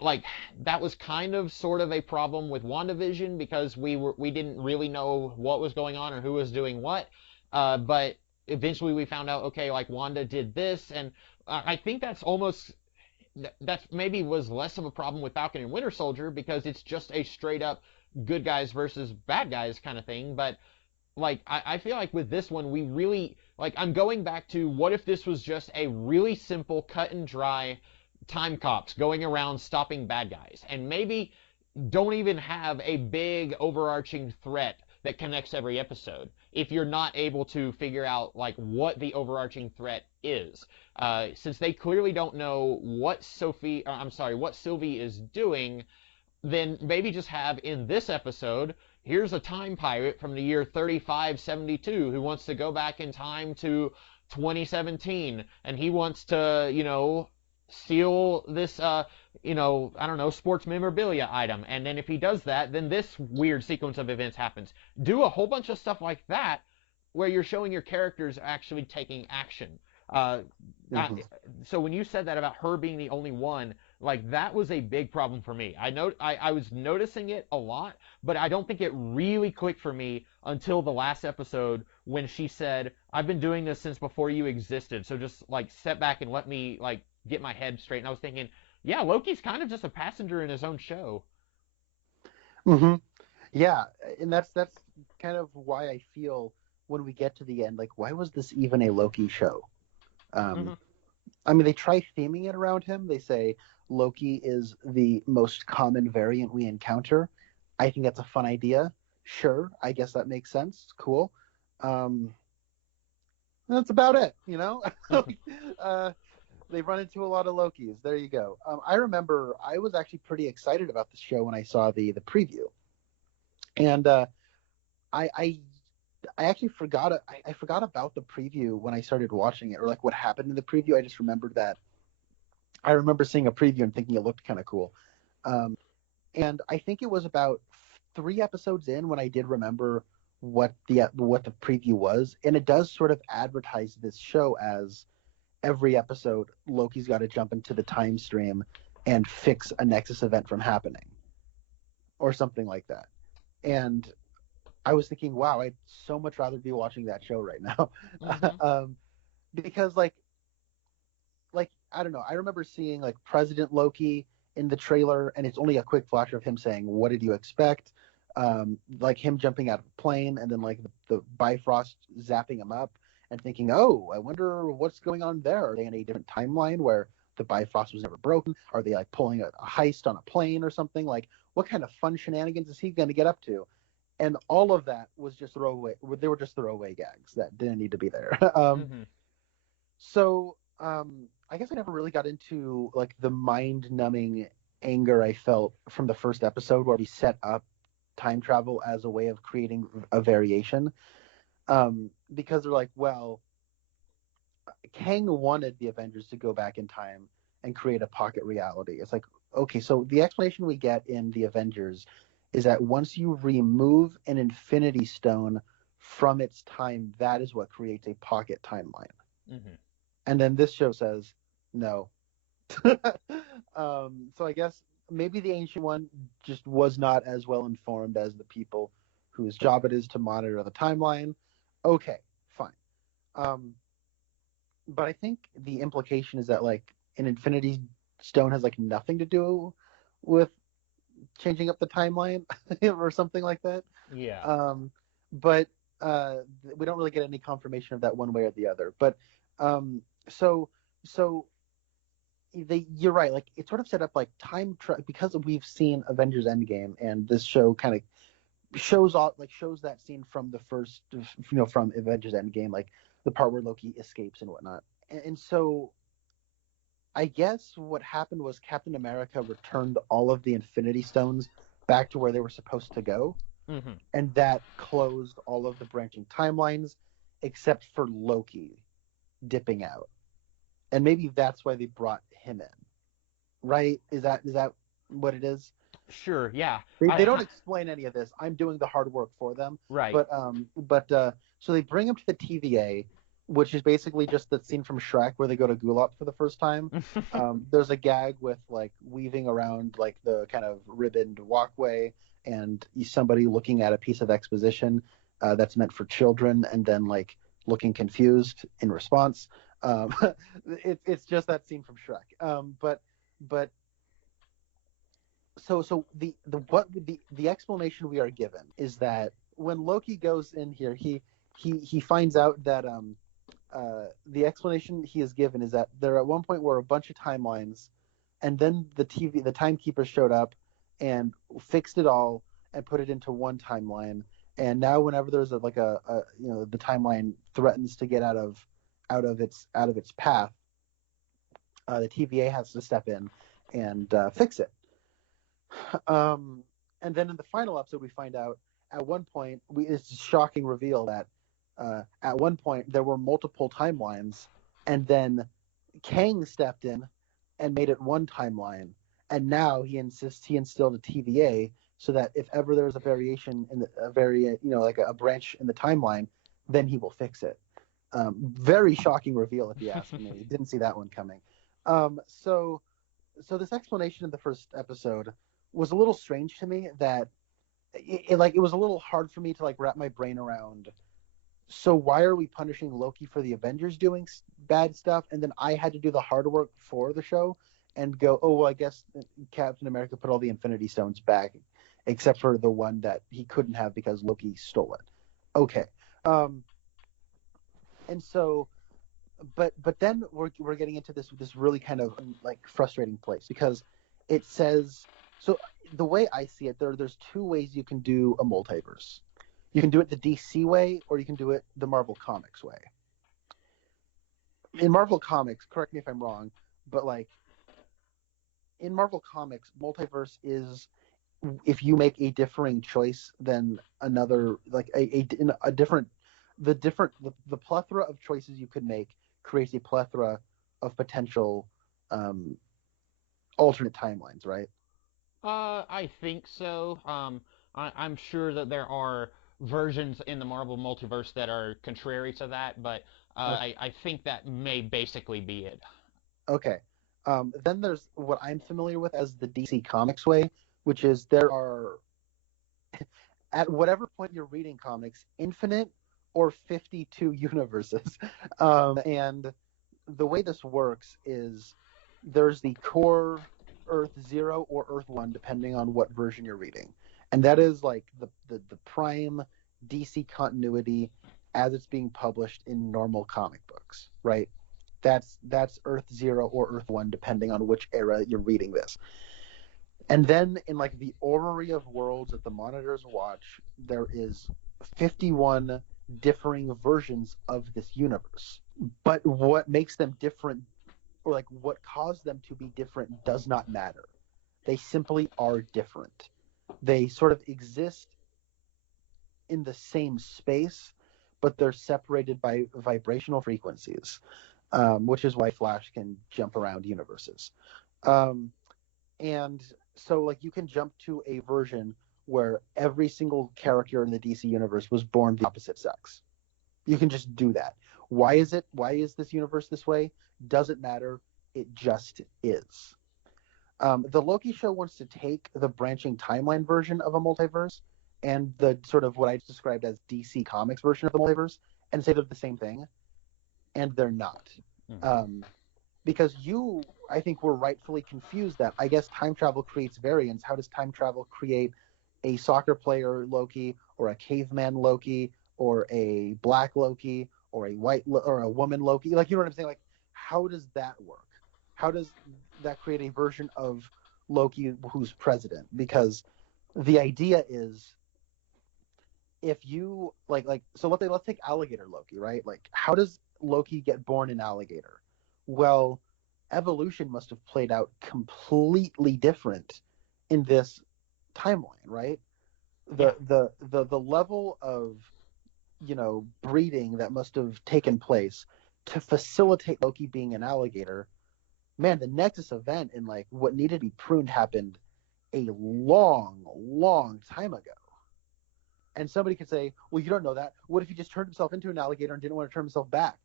like, that was kind of sort of a problem with WandaVision, because we didn't really know what was going on or who was doing what. But eventually we found out, okay, like, Wanda did this, and I think that's maybe was less of a problem with Falcon and Winter Soldier, because it's just a straight up good guys versus bad guys kind of thing. But like, I feel like with this one, we really, like, I'm going back to, what if this was just a really simple cut and dry time cops going around stopping bad guys, and maybe don't even have a big overarching threat that connects every episode, if you're not able to figure out like what the overarching threat is. Since they clearly don't know what Sylvie is doing, then maybe just have in this episode, here's a time pirate from the year 3572 who wants to go back in time to 2017, and he wants to, steal this, I don't know, sports memorabilia item. And then if he does that, then this weird sequence of events happens. Do a whole bunch of stuff like that, where you're showing your characters actually taking action. Uh, Mm-hmm. so when you said that about her being the only one, like, that was a big problem for me. I was noticing it a lot, but I don't think it really clicked for me until the last episode, when she said, "I've been doing this since before you existed, so just like step back and let me like get my head straight." And I was thinking, yeah, Loki's kind of just a passenger in his own show. Mm-hmm. Yeah, and that's kind of why I feel when we get to the end, like, why was this even a Loki show? Um, Hmm. I mean, they try theming it around him. They say Loki is the most common variant we encounter. I think that's a fun idea. Sure, I guess that makes sense. Cool. Um, that's about it, you know? uh, they've run into a lot of Lokis. There you go. I remember I was actually pretty excited about the show when I saw the preview, and I, I I actually forgot I forgot about the preview when I started watching it, or like what happened in the preview. I just remembered that I remember seeing a preview and thinking it looked kind of cool. Um, and I think it was about 3 episodes in when I did remember what the preview was, and it does sort of advertise this show as every episode Loki's got to jump into the time stream and fix a Nexus event from happening. or something like that. And I was thinking, wow, I'd so much rather be watching that show right now. Mm-hmm. Because like I don't know, I remember seeing like President Loki in the trailer, and it's only a quick flash of him saying, "What did you expect?" Like him jumping out of a plane, and then like the Bifrost zapping him up, and thinking, "Oh, I wonder what's going on there. Are they in a different timeline where the Bifrost was never broken? Are they like pulling a heist on a plane or something? Like, what kind of fun shenanigans is he going to get up to?" And all of that was just throwaway. They were just throwaway gags that didn't need to be there. Mm-hmm. So I guess I never really got into like the mind numbing anger I felt from the first episode where we set up time travel as a way of creating a variation. Because they're like, well, Kang wanted the Avengers to go back in time and create a pocket reality. It's like, okay, so the explanation we get in the Avengers is that once you remove an Infinity Stone from its time, that is what creates a pocket timeline. Mm-hmm. And then this show says, no. So I guess maybe the Ancient One just was not as well informed as the people whose job it is to monitor the timeline. Okay, fine. Um, but I think the implication is that like an Infinity Stone has like nothing to do with changing up the timeline or something like that. Yeah. But we don't really get any confirmation of that one way or the other. But um, so so you're right. Like it sort of set up like because we've seen Avengers Endgame, and this show kind of shows that scene from the first, from Avengers Endgame, like the part where Loki escapes and whatnot. And so I guess what happened was Captain America returned all of the Infinity Stones back to where they were supposed to go, Mm-hmm. and that closed all of the branching timelines except for Loki dipping out. And maybe that's why they brought him in. Right? Is that what it is? Sure. Yeah. They don't explain any of this. I'm doing the hard work for them. Right. But so they bring him to the TVA, which is basically just the scene from Shrek where they go to Gulop for the first time. There's a gag with like weaving around like the kind of ribboned walkway, and somebody looking at a piece of exposition that's meant for children, and then like looking confused in response. Um, it's just that scene from Shrek. But so the explanation we are given is that when Loki goes in here, he finds out that the explanation he is given is that there at one point were a bunch of timelines, and then the timekeeper showed up and fixed it all and put it into one timeline. And now whenever there's the timeline threatens to get out of its path, the TVA has to step in and fix it. And then in the final episode, we find out at one point, it's a shocking reveal that at one point there were multiple timelines, and then Kang stepped in and made it one timeline, and now he instilled a TVA so that if ever there's a variation in like a branch in the timeline, then he will fix it. Very shocking reveal, if you ask me. Didn't see that one coming. So this explanation in the first episode was a little strange to me, that it was a little hard for me to like wrap my brain around. So why are we punishing Loki for the Avengers doing bad stuff, and then I had to do the hard work for the show and go, oh well, I guess Captain America put all the Infinity Stones back except for the one that he couldn't have because Loki stole it. Okay. And so but then we're getting into this really kind of like frustrating place, because it says, so the way I see it, there's two ways you can do a multiverse. You can do it the DC way, or you can do it the Marvel Comics way. In Marvel Comics, correct me if I'm wrong, but like in Marvel Comics, multiverse is if you make a differing choice than another, like a different the plethora of choices you could make creates a plethora of potential alternate timelines, right? I think so. I'm sure that there are versions in the Marvel multiverse that are contrary to that, but I think that may basically be it. Okay. Then there's what I'm familiar with as the DC Comics way, which is there are at whatever point you're reading comics, infinite or 52 universes. And the way this works is there's the core Earth 0 or Earth 1, depending on what version you're reading. And that is like the prime DC continuity as it's being published in normal comic books, right? That's Earth 0 or Earth 1, depending on which era you're reading this. And then in like the orrery of worlds that the monitors watch, there is 51 differing versions of this universe. But what makes them different, or like what caused them to be different, does not matter. They simply are different. They sort of exist in the same space, but they're separated by vibrational frequencies, which is why Flash can jump around universes. And so like you can jump to a version where every single character in the DC universe was born the opposite sex. You can just do that. Why is this universe this way? Doesn't matter. It just is. The Loki show wants to take the branching timeline version of a multiverse and the sort of what I described as DC Comics version of the multiverse and say they're the same thing, and they're not. Because I think, were rightfully confused that I guess time travel creates variance. How does time travel create a soccer player Loki, or a caveman Loki, or a black Loki, or or a woman Loki? Like, you know what I'm saying? Like, how does that work? How does that create a version of Loki who's president? Because the idea is, if you so let's take alligator Loki, right? Like, how does Loki get born an alligator? Well, evolution must have played out completely different in this timeline, right? The level of, breeding that must have taken place to facilitate Loki being an alligator, man, the Nexus event and like what needed to be pruned happened a long time ago. And somebody could say, well, you don't know that. What if he just turned himself into an alligator and didn't want to turn himself back?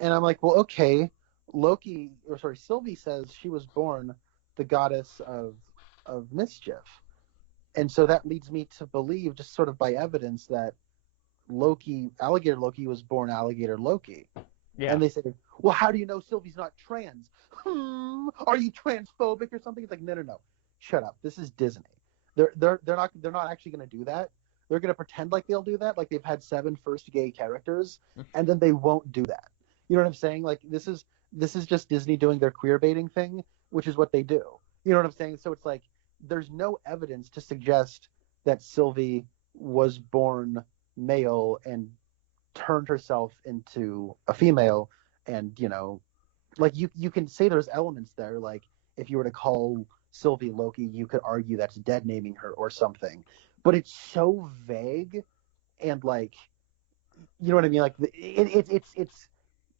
And I'm like, well, okay. Sylvie says she was born the goddess of mischief. And so that leads me to believe, just sort of by evidence, that alligator Loki was born alligator Loki. Yeah. And they say, well, how do you know Sylvie's not trans? Are you transphobic or something? It's like, no. Shut up. This is Disney. They're not actually going to do that. They're going to pretend like they'll do that, like they've had 7 first gay characters, and then they won't do that. You know what I'm saying? Like, this is just Disney doing their queer baiting thing, which is what they do. You know what I'm saying? So it's like, there's no evidence to suggest that Sylvie was born male and turned herself into a female. And, like, you can say there's elements there. Like, if you were to call Sylvie Loki, you could argue that's dead naming her or something. But it's so vague, and like, you know what I mean? Like,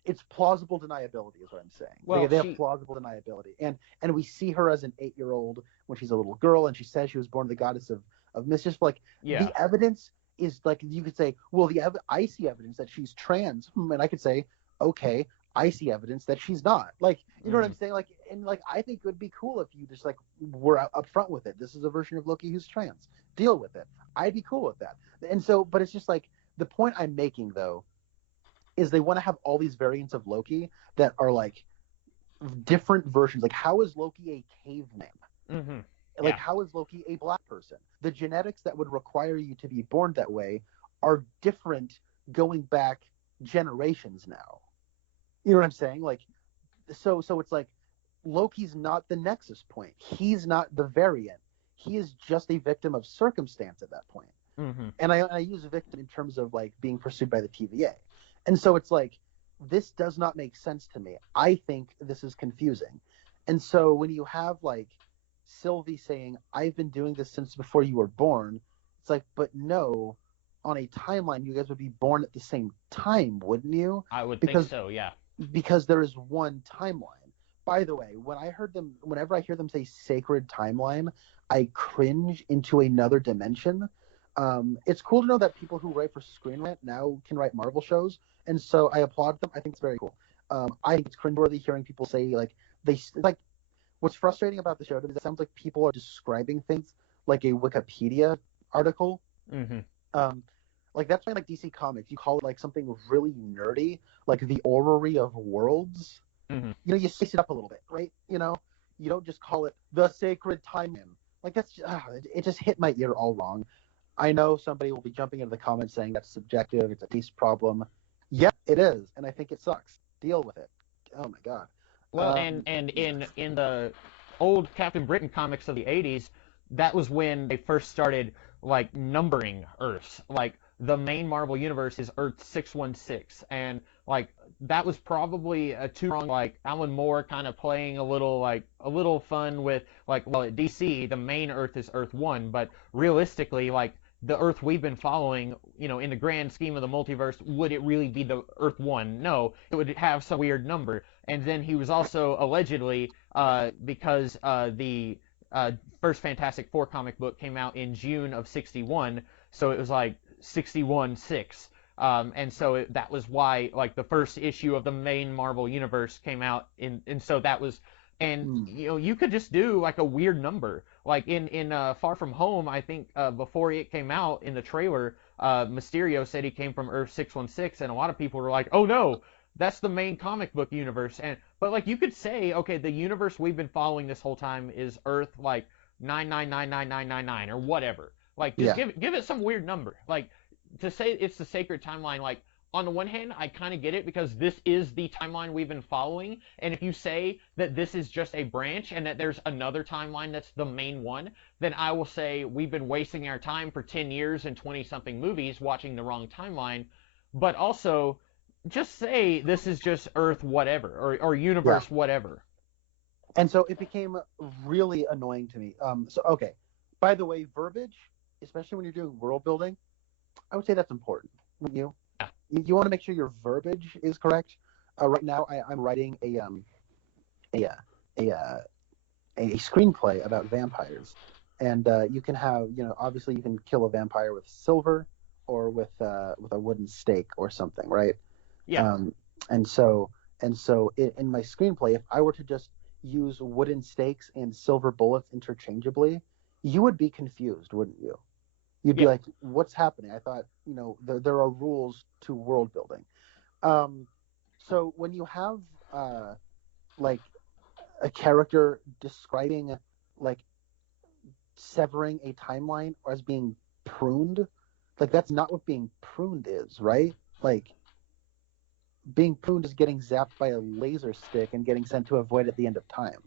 it's plausible deniability is what I'm saying. Well, they have plausible deniability, and we see her as an 8-year-old when she's a little girl, and she says she was born the goddess of mischief. Like, the evidence is like, you could say, well, I see evidence that she's trans, and I could say, okay, I see evidence that she's not. Like, you know what I'm saying? Like, and like, I think it would be cool if you just like were upfront with it. This is a version of Loki who's trans. Deal with it. I'd be cool with that. And so, but it's just like, the point I'm making though is they want to have all these variants of Loki that are like different versions. Like, how is Loki a caveman? Like, how is Loki a black person? The genetics that would require you to be born that way are different going back generations now. You know what I'm saying? Like, so it's like, Loki's not the nexus point. He's not the variant. He is just a victim of circumstance at that point. And I use victim in terms of like being pursued by the TVA. And so it's like, this does not make sense to me. I think this is confusing. And so when you have like Sylvie saying, I've been doing this since before you were born, it's like, but no, on a timeline, you guys would be born at the same time, wouldn't you? I would think so, yeah. Because there is one timeline. By the way, whenever I hear them say sacred timeline, I cringe into another dimension. It's cool to know that people who write for Screen Rant now can write Marvel shows, and so I applaud them. I think it's very cool. I think it's cringeworthy hearing people say, like, what's frustrating about the show is it sounds like people are describing things like a Wikipedia article. Mm-hmm. Um, like that's why like DC Comics, you call it like something really nerdy, like the Orrery of Worlds. Mm-hmm. You spice it up a little bit, right? You don't just call it the Sacred Timeline. Like that's it just hit my ear all wrong. I know somebody will be jumping into the comments saying that's subjective, it's a taste problem. Yeah, it is, and I think it sucks. Deal with it. Oh my god. Well, and in the old Captain Britain comics of the 80s, that was when they first started like numbering Earths. Like the main Marvel universe is Earth 616, and like that was probably a too wrong. Like Alan Moore kind of playing a little fun with like, well, at DC the main Earth is Earth 1, but realistically like the Earth we've been following, in the grand scheme of the multiverse, would it really be the Earth 1? No, it would have some weird number. And then he was also allegedly, because the first Fantastic Four comic book came out in June of '61, so it was like 61-6. And so that was why, like, the first issue of the main Marvel universe came out, and so that was, and you could just do like a weird number, like in Far From Home. I think before it came out in the trailer, Mysterio said he came from Earth 616, and a lot of people were like, "Oh no, that's the main comic book universe." But like you could say, okay, the universe we've been following this whole time is Earth like 9999999 or whatever. Like just give it some weird number. Like to say it's the sacred timeline, like on the one hand, I kind of get it because this is the timeline we've been following. And if you say that this is just a branch and that there's another timeline that's the main one, then I will say we've been wasting our time for 10 years and 20 something movies watching the wrong timeline. But also, just say this is just Earth whatever or universe whatever. And so it became really annoying to me. Okay. By the way, verbiage, especially when you're doing world building, I would say that's important. Wouldn't you? Yeah. You want to make sure your verbiage is correct. Right now, I'm writing a screenplay about vampires, and you can have, obviously you can kill a vampire with silver or with a wooden stake or something, right? Yeah. And so in my screenplay, if I were to just use wooden stakes and silver bullets interchangeably, you would be confused, wouldn't you? You'd be like, what's happening? I thought, there are rules to world building. So when you have like a character describing like severing a timeline or as being pruned, like that's not what being pruned is, right? Like being pruned is getting zapped by a laser stick and getting sent to a void at the end of time,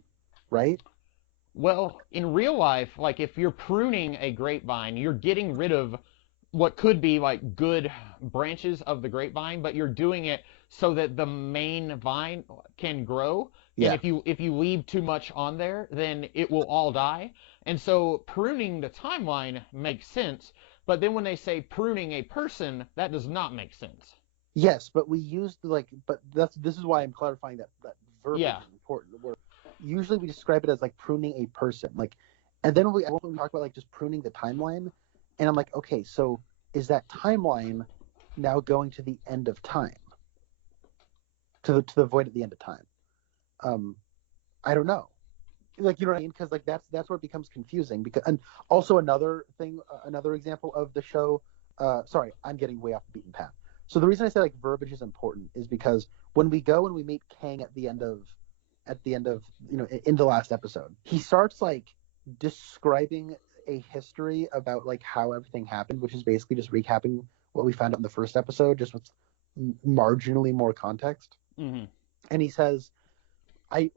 right? Well, in real life, like if you're pruning a grapevine, you're getting rid of what could be like good branches of the grapevine, but you're doing it so that the main vine can grow. And if you leave too much on there, then it will all die. And so pruning the timeline makes sense, but then when they say pruning a person, that does not make sense. Yes, but we used but this is why I'm clarifying that verbiage is important. Usually we describe it as like pruning a person, like, and then we talk about like just pruning the timeline, and I'm like, okay, so is that timeline now going to the end of time, to the void at the end of time? I don't know, like, you know what I mean? Because like that's where it becomes confusing. Because, and also another thing, another example of the show. Sorry, I'm getting way off the beaten path. So the reason I say like verbiage is important is because when we go and we meet Kang at the end of in the last episode, he starts like describing a history about like how everything happened, which is basically just recapping what we found out in the first episode, just with marginally more context. Mm-hmm. And he says, I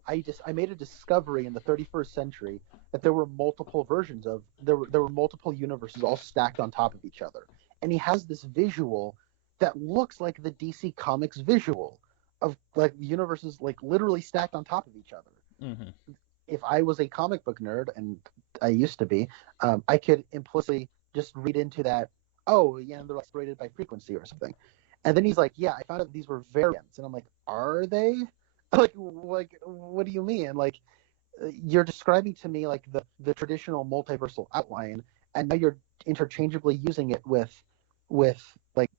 made a discovery in the 31st century that there were multiple versions of there were multiple universes all stacked on top of each other. And he has this visual that looks like the DC Comics visual of like universes like literally stacked on top of each other. Mm-hmm. If I was a comic book nerd, and I used to be, I could implicitly just read into that, oh yeah, they're separated by frequency or something. And then he's like, yeah, I found out these were variants. And I'm like, are they? like what do you mean? Like, you're describing to me like the traditional multiversal outline, and now you're interchangeably using it with like,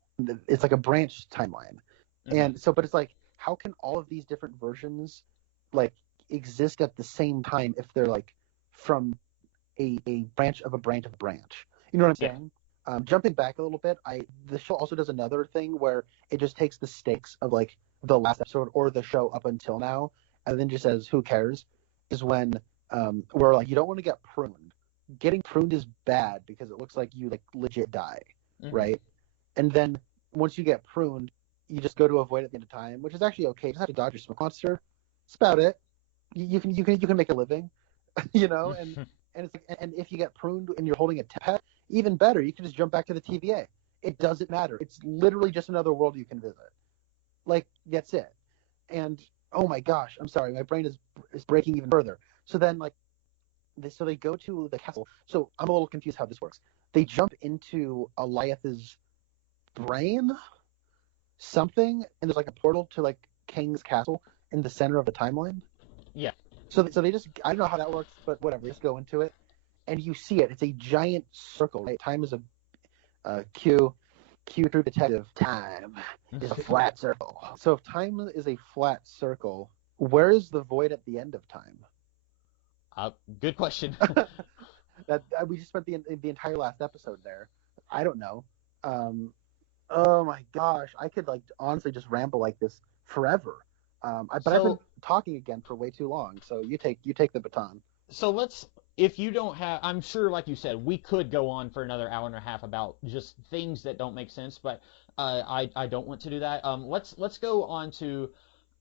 it's like a branch timeline. Mm-hmm. And so, but it's like, how can all of these different versions like exist at the same time if they're like from a branch of a branch of a branch. You know what I'm Yeah. saying? Jumping back a little bit, the show also does another thing where it just takes the stakes of like the last episode or the show up until now, and then just says, "Who cares?" Is when where like you don't want to get pruned. Getting pruned is bad because it looks like you like legit die, Hmm. right? And then once you get pruned, you just go to avoid at the end of time, which is actually okay. You just have to dodge your smoke monster. That's about it. You can make a living, you know. And it's like, and if you get pruned and you're holding a pet, even better. You can just jump back to the TVA. It doesn't matter. It's literally just another world you can visit. Like that's it. And oh my gosh, I'm sorry, my brain is breaking even further. So then like they go to the castle. So I'm a little confused how this works. They jump into Eliath's brain, something, and there's like a portal to like Kang's castle in the center of the timeline. Yeah. So they just I don't know how that works, but whatever. Just go into it, and you see it. It's a giant circle. Right? Time is a Q through detective. Time is a flat circle. So if time is a flat circle, where is the void at the end of time? Good question. That we just spent the entire last episode there. I don't know. Oh my gosh, I could like honestly just ramble like this forever. But I've been So talking again for way too long. So you take the baton. so let's if you don't have I'm sure like you said we could go on for another hour and a half about just things that don't make sense, but I don't want to do that. Let's go on to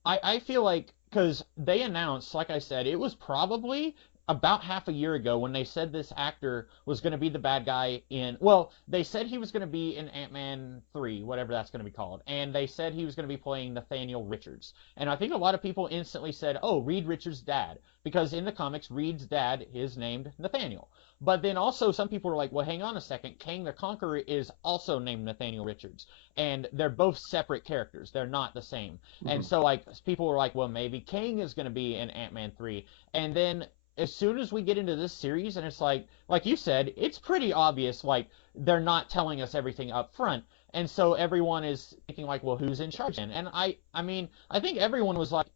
I feel like because they announced, like I said, it was probably about half a year ago when they said this actor was going to be the bad guy in. Well, they said he was going to be in Ant-Man 3, whatever that's going to be called, and they said he was going to be playing Nathaniel Richards. And I think a lot of people instantly said, "Oh, Reed Richards' dad," because in the comics, Reed's dad is named Nathaniel. But then also some people were like, well, hang on a second. Kang the Conqueror is also named Nathaniel Richards. And they're both separate characters. They're not the same. And Mm-hmm. so, like, people were like, well, maybe Kang is going to be in Ant-Man 3. And then as soon as we get into this series, and it's like you said, it's pretty obvious, like, they're not telling us everything up front. And so everyone is thinking, like, well, who's in charge then? And I mean, I think everyone was like,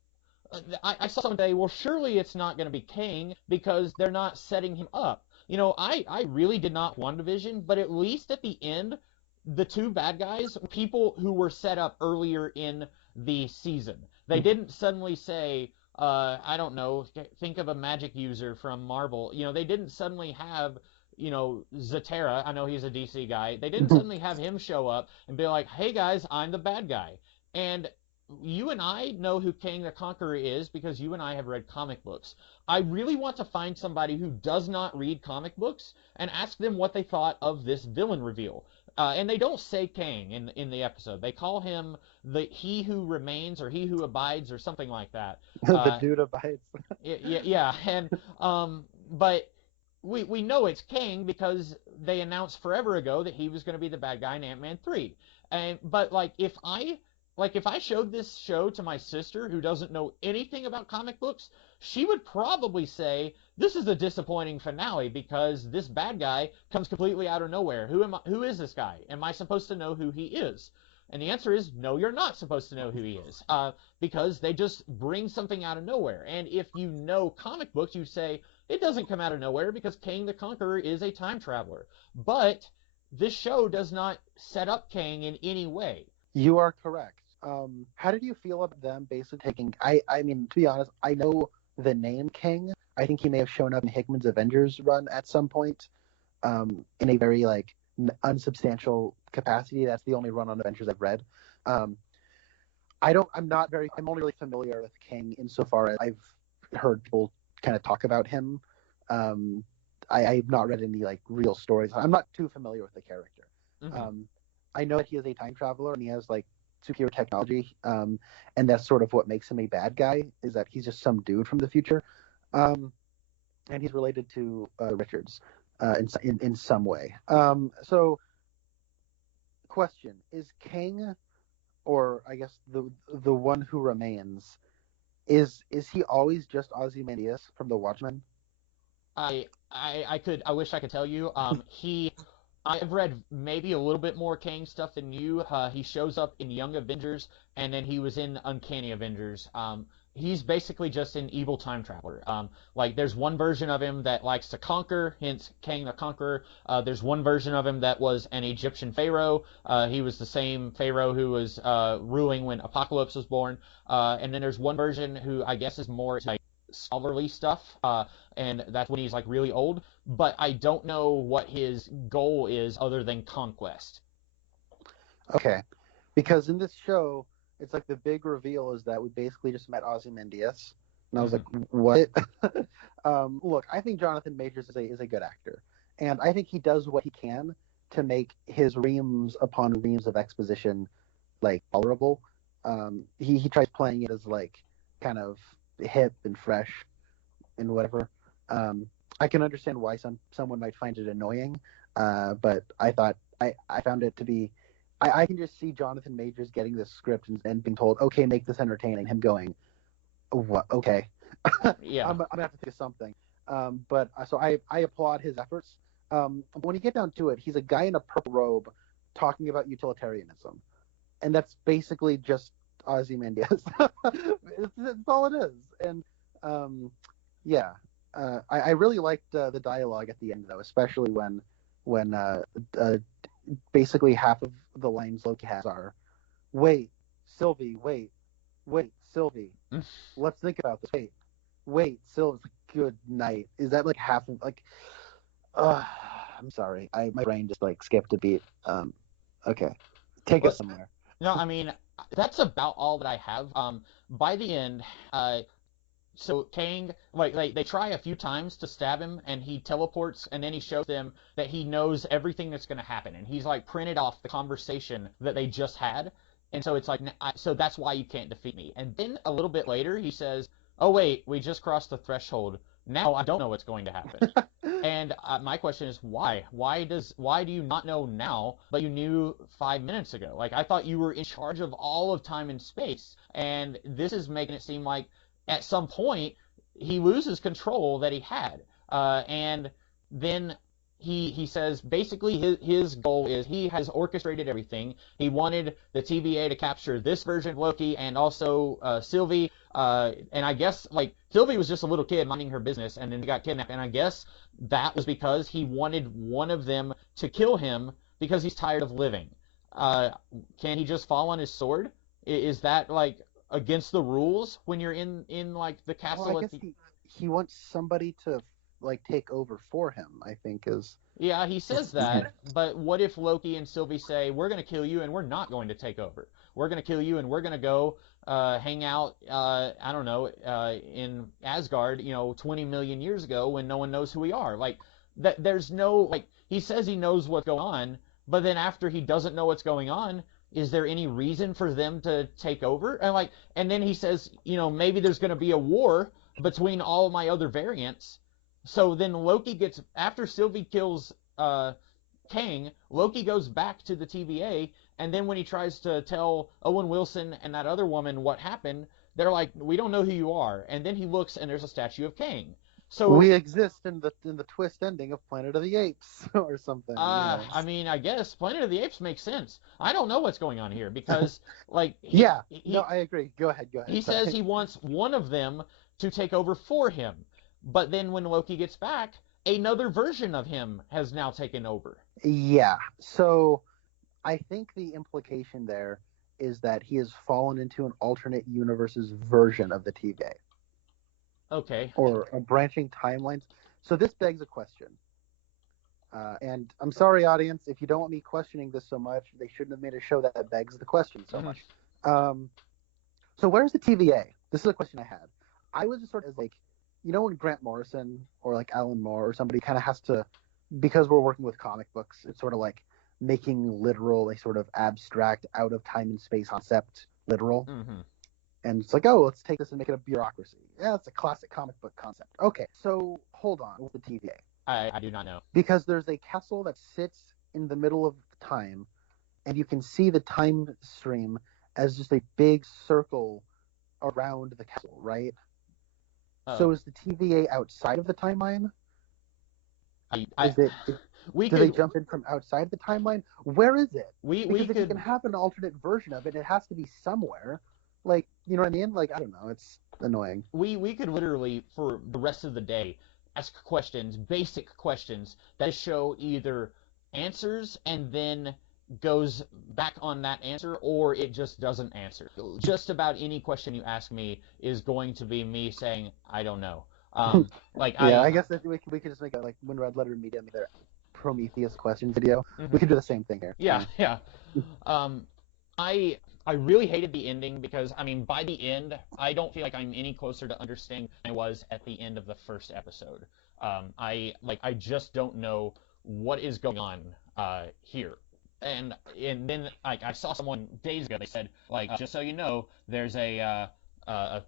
I saw someone say, well, surely it's not going to be Kang because they're not setting him up. You know, I really did not WandaVision, but at least at the end, the two bad guys, people who were set up earlier in the season. They didn't suddenly say, I don't know, think of a magic user from Marvel. You know, they didn't suddenly have, you know, Zatara. I know he's a DC guy. They didn't suddenly have him show up and be like, hey guys, I'm the bad guy. And you and I know who Kang the Conqueror is because you and I have read comic books. I really want to find somebody who does not read comic books and ask them what they thought of this villain reveal. And they don't say Kang in the episode. They call him the He Who Remains or He Who Abides or something like that. The Uh, dude abides. yeah, and but we know it's Kang because they announced forever ago that he was going to be the bad guy in Ant-Man 3. And but if I showed this show to my sister who doesn't know anything about comic books, she would probably say this is a disappointing finale because this bad guy comes completely out of nowhere. Who is this guy? Am I supposed to know who he is? And the answer is no, you're not supposed to know who he is, because they just bring something out of nowhere. And if you know comic books, you say it doesn't come out of nowhere because Kang the Conqueror is a time traveler. But this show does not set up Kang in any way. You are correct. How did you feel about them basically taking? I mean, to be honest, I know the name King. I think he may have shown up in Hickman's Avengers run at some point, in a very like unsubstantial capacity. That's the only run on Avengers I've read. Um, I don't. I'm not very. I'm only really familiar with King insofar as I've heard people kind of talk about him. Um, I've not read any like real stories. I'm not too familiar with the character. Mm-hmm. Um, I know that he is a time traveler and he has like superior technology, and that's sort of what makes him a bad guy. Is that he's just some dude from the future, and he's related to Richards in some way. So, question: is Kang, or I guess the one who remains, is he always just Ozymandias from the Watchmen? I wish I could tell you. I've read maybe a little bit more Kang stuff than you. He shows up in Young Avengers, and then he was in Uncanny Avengers. he's basically just an evil time traveler. Like there's one version of him that likes to conquer, hence Kang the Conqueror. There's one version of him that was an Egyptian pharaoh. He was the same pharaoh who was ruling when Apocalypse was born. And then there's one version who I guess is more like scholarly stuff, and that's when he's like really old. But I don't know what his goal is other than conquest. Okay, because in this show, it's like the big reveal is that we basically just met Ozymandias, and I was like, what? Look, I think Jonathan Majors is a good actor, and I think he does what he can to make his reams upon reams of exposition like tolerable. He tries playing it as like kind of hip and fresh and whatever. I can understand why someone might find it annoying, but I found it to be. I can just see Jonathan Majors getting this script and being told, okay, make this entertaining. Him going, what? Okay, Yeah. I'm gonna have to think of something. But so I applaud his efforts. When you get down to it, he's a guy in a purple robe talking about utilitarianism, and that's basically just Ozymandias. It's all it is. And yeah, I really liked the dialogue at the end though, especially when basically half of the lines Loki has are, wait, Sylvie, wait, Sylvie, let's think about this. Wait, Sylvie, good night. Is that like half of like? I'm sorry, my brain just like skipped a beat. Okay, take us somewhere. No, I mean that's about all that I have. By the end, so Kang, like they try a few times to stab him, and he teleports, and then he shows them that he knows everything that's going to happen, and he's like printed off the conversation that they just had, and so it's like, so that's why you can't defeat me. And then a little bit later, he says, "Oh wait, we just crossed the threshold. Now I don't know what's going to happen." And my question is why? Why do you not know now, but you knew 5 minutes ago? Like I thought you were in charge of all of time and space, and this is making it seem like at some point he loses control that he had, and then he says basically his goal is he has orchestrated everything. He wanted the TVA to capture this version of Loki and also Sylvie, and I guess like Sylvie was just a little kid minding her business, and then he got kidnapped, and I guess that was because he wanted one of them to kill him because he's tired of living. Can he just fall on his sword? Is that like against the rules when you're in like the castle? Well, I guess he wants somebody to like take over for him, I think is. Yeah, he says that, but what if Loki and Sylvie say, we're going to kill you and we're not going to take over? We're going to kill you and we're going to go hang out, I don't know, in Asgard, 20 million years ago when no one knows who we are. Like, there's no, like, he says he knows what's going on, but then after he doesn't know what's going on, is there any reason for them to take over? And then he says, maybe there's going to be a war between all my other variants. So then Loki gets, after Sylvie kills Kang, Loki goes back to the TVA, and then when he tries to tell Owen Wilson and that other woman what happened, they're like, we don't know who you are. And then he looks and there's a statue of Kang. So we exist in the twist ending of Planet of the Apes or something. I mean, I guess Planet of the Apes makes sense. I don't know what's going on here because, like, no, I agree. Go ahead. He says he wants one of them to take over for him. But then when Loki gets back, another version of him has now taken over. Yeah. So I think the implication there is that he has fallen into an alternate universe's version of the TVA. Okay. Or a branching timelines. So this begs a question. And I'm sorry, audience, if you don't want me questioning this so much, they shouldn't have made a show that begs the question so much. So where's the TVA? This is a question I had. I was just sort of like, when Grant Morrison or like Alan Moore or somebody kind of has to, because we're working with comic books, it's sort of like making literal a sort of abstract out of time and space concept literal. Mm-hmm. And it's like, oh, let's take this and make it a bureaucracy. Yeah, it's a classic comic book concept. Okay, so hold on with the TVA. I do not know. Because there's a castle that sits in the middle of time, and you can see the time stream as just a big circle around the castle, right? So is the TVA outside of the timeline? Do they jump in from outside the timeline? Where is it? Because if you can have an alternate version of it, it has to be somewhere. Like, you know what I mean? Like, I don't know. It's annoying. We could literally for the rest of the day ask questions, basic questions that show either answers and then goes back on that answer, or it just doesn't answer. Just about any question you ask me is going to be me saying I don't know. Like Yeah, I I guess that we could just make a like when Red Letter Media made their Prometheus questions video. We mhm. could do the same thing here. Yeah, yeah. Um, I I really hated the ending because I mean by the end I don't feel like I'm any closer to understanding than I was at the end of the first episode. I just don't know what is going on here. And then like I saw someone days ago they said like just so you know there's a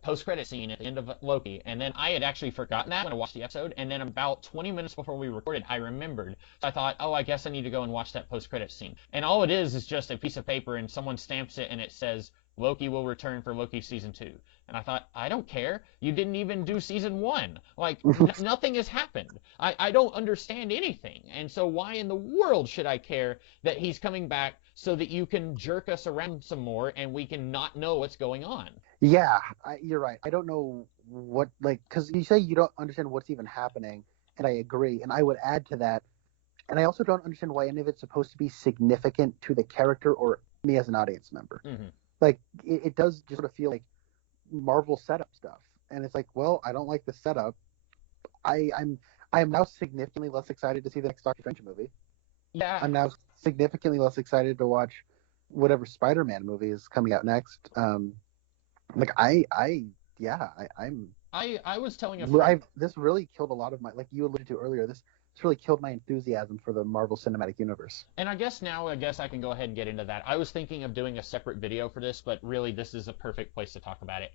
post credit scene at the end of Loki, and then I had actually forgotten that when I watched the episode, and then about 20 minutes before we recorded, I remembered. So I thought, oh, I guess I need to go and watch that post credit scene. And all it is just a piece of paper, and someone stamps it, and it says Loki will return for Loki season 2. And I thought, I don't care. You didn't even do season 1. Like, nothing has happened. I don't understand anything. And so why in the world should I care that he's coming back so that you can jerk us around some more and we can not know what's going on? Yeah, you're right. I don't know what like because you say you don't understand what's even happening, and I agree. And I would add to that, and I also don't understand why any of it's supposed to be significant to the character or me as an audience member. Hmm. Like it does just sort of feel like Marvel setup stuff, and it's like, well, I don't like the setup. I am now significantly less excited to see the next Doctor Strange movie. Yeah, I'm now significantly less excited to watch whatever Spider-Man movie is coming out next. Like yeah, I'm. I was telling a friend. This really killed a lot of my, like you alluded to earlier. This really killed my enthusiasm for the Marvel Cinematic Universe. And I guess I can go ahead and get into that. I was thinking of doing a separate video for this, but really this is a perfect place to talk about it.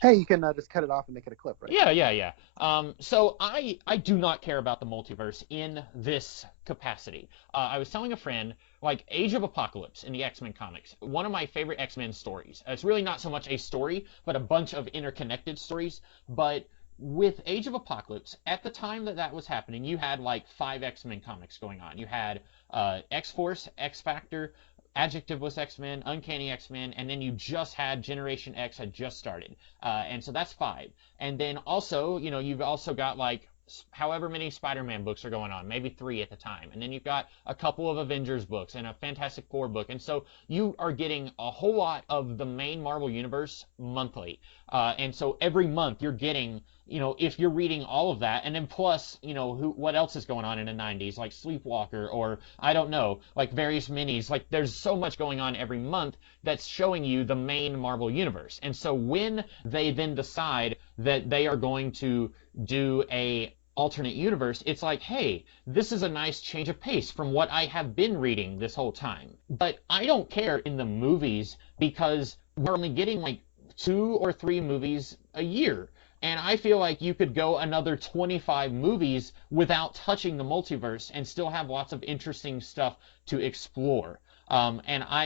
Hey, you can just cut it off and make it a clip, right? Yeah. So I do not care about the multiverse in this capacity. I was telling a friend, like Age of Apocalypse in the X-Men comics, one of my favorite X-Men stories. It's really not so much a story, but a bunch of interconnected stories. But with Age of Apocalypse, at the time that that was happening, you had like 5 X-Men comics going on. You had X-Force, X-Factor, Adjectiveless X-Men, Uncanny X-Men, and then you just had Generation X had just started. And so that's 5. And then also, you know, you've also got like however many Spider-Man books are going on, maybe 3 at the time. And then you've got a couple of Avengers books and a Fantastic Four book. And so you are getting a whole lot of the main Marvel Universe monthly. And so every month you're getting, you know, if you're reading all of that, and then plus, you know, what else is going on in the 90s, like Sleepwalker, or I don't know, like various minis, like there's so much going on every month that's showing you the main Marvel universe. And so when they then decide that they are going to do a alternate universe, it's like, hey, this is a nice change of pace from what I have been reading this whole time. But I don't care in the movies because we're only getting like 2 or 3 movies a year. And I feel like you could go another 25 movies without touching the multiverse and still have lots of interesting stuff to explore.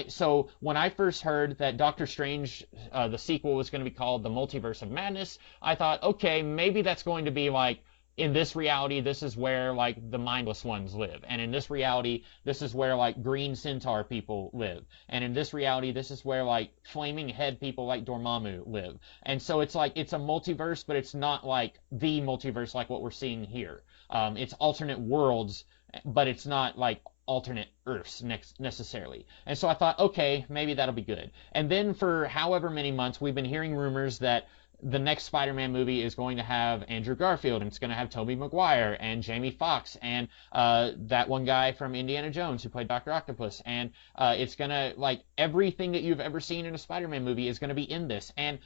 So when I first heard that Doctor Strange, the sequel was going to be called The Multiverse of Madness, I thought, okay, maybe that's going to be like, in this reality, this is where like the mindless ones live, and in this reality, this is where like green centaur people live, and in this reality, this is where like flaming head people like Dormammu live. And so it's like it's a multiverse, but it's not like the multiverse like what we're seeing here. It's alternate worlds, but it's not like alternate Earths necessarily. And so I thought, okay, maybe that'll be good. And then for however many months, we've been hearing rumors that the next Spider-Man movie is going to have Andrew Garfield, and it's going to have Tobey Maguire and Jamie Foxx and that one guy from Indiana Jones who played Dr. Octopus, and it's going to, like, everything that you've ever seen in a Spider-Man movie is going to be in this. And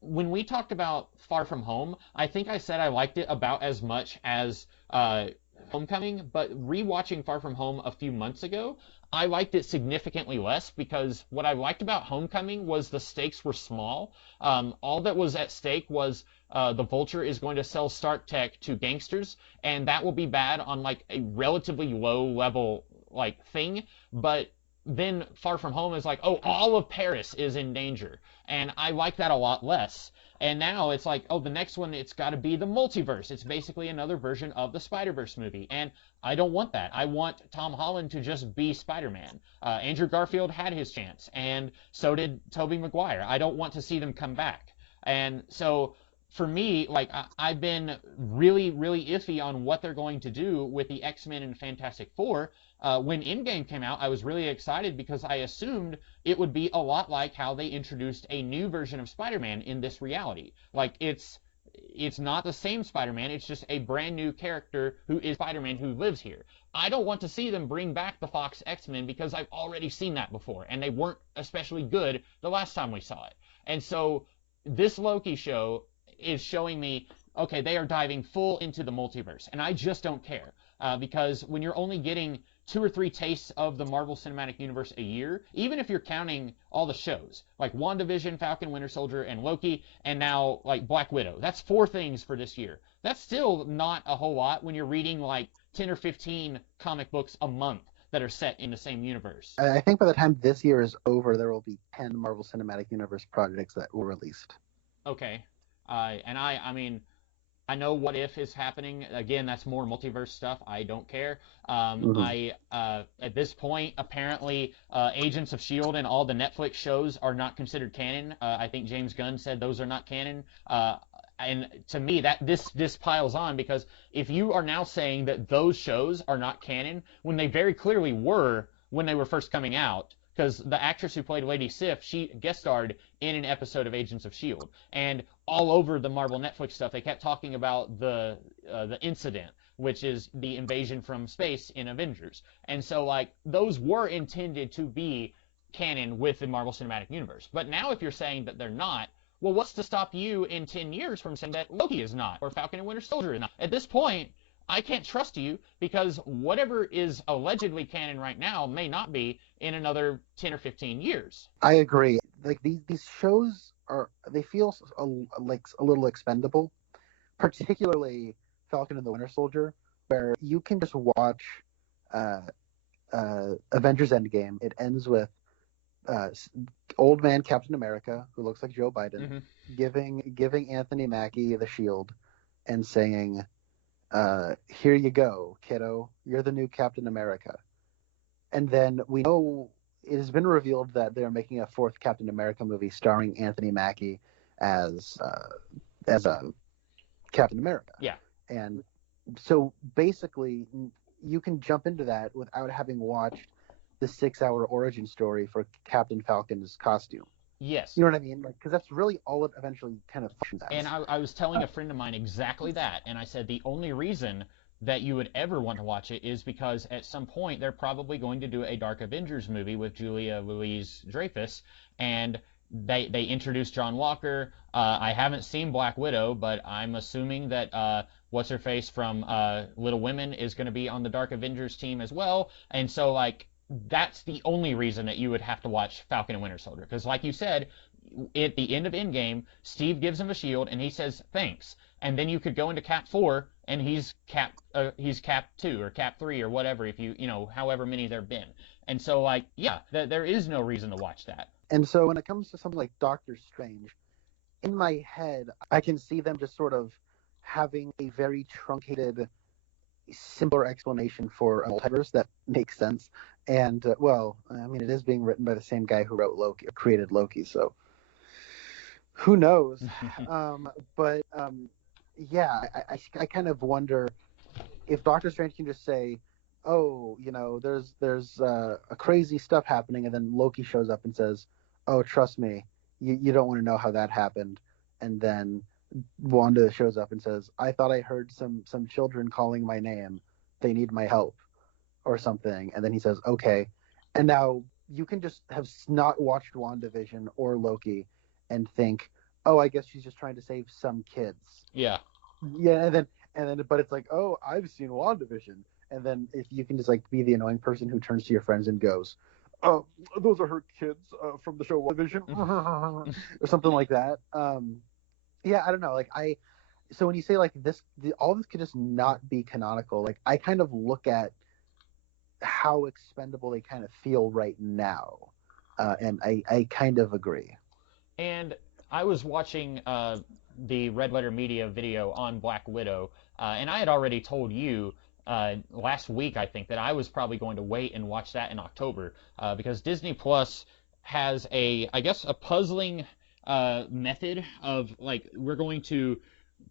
when we talked about Far From Home, I think I said I liked it about as much as Homecoming, but rewatching Far From Home a few months ago, I liked it significantly less because what I liked about Homecoming was the stakes were small. All that was at stake was the Vulture is going to sell Stark Tech to gangsters, and that will be bad on like a relatively low level like thing. But then Far From Home is like, oh, all of Paris is in danger, and I like that a lot less. And now it's like, oh, the next one, it's got to be the multiverse. It's basically another version of the Spider-Verse movie. And I don't want that. I want Tom Holland to just be Spider-Man. Andrew Garfield had his chance, and so did Tobey Maguire. I don't want to see them come back. And so for me, like I've been really, really iffy on what they're going to do with the X-Men and Fantastic Four. When Endgame came out, I was really excited because I assumed it would be a lot like how they introduced a new version of Spider-Man in this reality. Like it's not the same Spider-Man, it's just a brand new character who is Spider-Man who lives here. I don't want to see them bring back the Fox X-Men because I've already seen that before, and they weren't especially good the last time we saw it. And so this Loki show is showing me, okay, they are diving full into the multiverse, and I just don't care. Because when you're only getting 2 or 3 tastes of the Marvel Cinematic Universe a year, even if you're counting all the shows, like WandaVision, Falcon, Winter Soldier, and Loki, and now like Black Widow, that's 4 things for this year. That's still not a whole lot when you're reading like 10 or 15 comic books a month that are set in the same universe. I think by the time this year is over, there will be 10 Marvel Cinematic Universe projects that were released. Okay. And I mean, I know What If is happening. Again, that's more multiverse stuff. I don't care. At this point, apparently, Agents of S.H.I.E.L.D. and all the Netflix shows are not considered canon. I think James Gunn said those are not canon. And to me, that this piles on, because if you are now saying that those shows are not canon when they very clearly were when they were first coming out, because the actress who played Lady Sif, she guest starred in an episode of Agents of S.H.I.E.L.D. And all over the Marvel Netflix stuff, they kept talking about the incident, which is the invasion from space in Avengers. And so, like, those were intended to be canon with the Marvel Cinematic Universe. But now if you're saying that they're not, well, what's to stop you in 10 years from saying that Loki is not, or Falcon and Winter Soldier is not? At this point, I can't trust you, because whatever is allegedly canon right now may not be in another 10 or 15 years. I agree. Like these shows they feel like a little expendable, particularly Falcon and the Winter Soldier, where you can just watch Avengers Endgame. It ends with old man Captain America, who looks like Joe Biden, giving Anthony Mackie the shield and saying, here you go, kiddo. You're the new Captain America. And then we know it has been revealed that they're making a 4th Captain America movie starring Anthony Mackie as Captain America. Yeah. And so basically, you can jump into that without having watched the 6-hour origin story for Captain Falcon's costume. Yes. You know what I mean? Because that's really all it eventually kind of functions as. And I was telling a friend of mine exactly that, and I said the only reason that you would ever want to watch it is because at some point they're probably going to do a Dark Avengers movie with Julia Louis-Dreyfus, and they introduced John Walker. I haven't seen Black Widow, but I'm assuming that what's-her-face from Little Women is going to be on the Dark Avengers team as well, and so, like, that's the only reason that you would have to watch Falcon and Winter Soldier. Because, like you said, at the end of Endgame, Steve gives him a shield and he says thanks. And then you could go into Cap 4 and he's Cap 2 or Cap 3 or whatever, if you know, however many there've been. And so, like, yeah, there is no reason to watch that. And so when it comes to something like Doctor Strange, in my head, I can see them just sort of having a very truncated, simpler explanation for a multiverse that makes sense. And, well, I mean, it is being written by the same guy who wrote Loki, or created Loki, so who knows? Yeah, I kind of wonder if Doctor Strange can just say, oh, you know, there's a crazy stuff happening, and then Loki shows up and says, oh, trust me, you don't want to know how that happened. And then Wanda shows up and says, I thought I heard some children calling my name. They need my help. Or something, and then he says, okay. And now you can just have not watched WandaVision or Loki and think, oh, I guess she's just trying to save some kids. Yeah. Yeah, and then but it's like, oh, I've seen WandaVision. And then if you can just like be the annoying person who turns to your friends and goes, oh, those are her kids from the show WandaVision or something like that. Yeah, I don't know. Like so when you say like this, all this could just not be canonical. Like I kind of look at how expendable they kind of feel right now, and I kind of agree. And I was watching the Red Letter Media video on Black Widow, and I had already told you last week, I think, that I was probably going to wait and watch that in October, because Disney Plus has I guess a puzzling method of like we're going to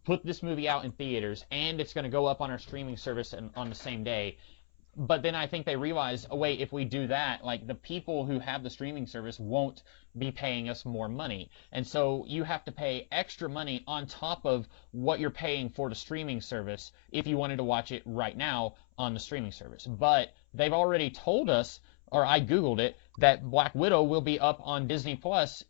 put this movie out in theaters and it's going to go up on our streaming service on the same day. But then I think they realize, oh wait, if we do that, like the people who have the streaming service won't be paying us more money. And so you have to pay extra money on top of what you're paying for the streaming service if you wanted to watch it right now on the streaming service. But they've already told us, or I Googled it, that Black Widow will be up on Disney Plus.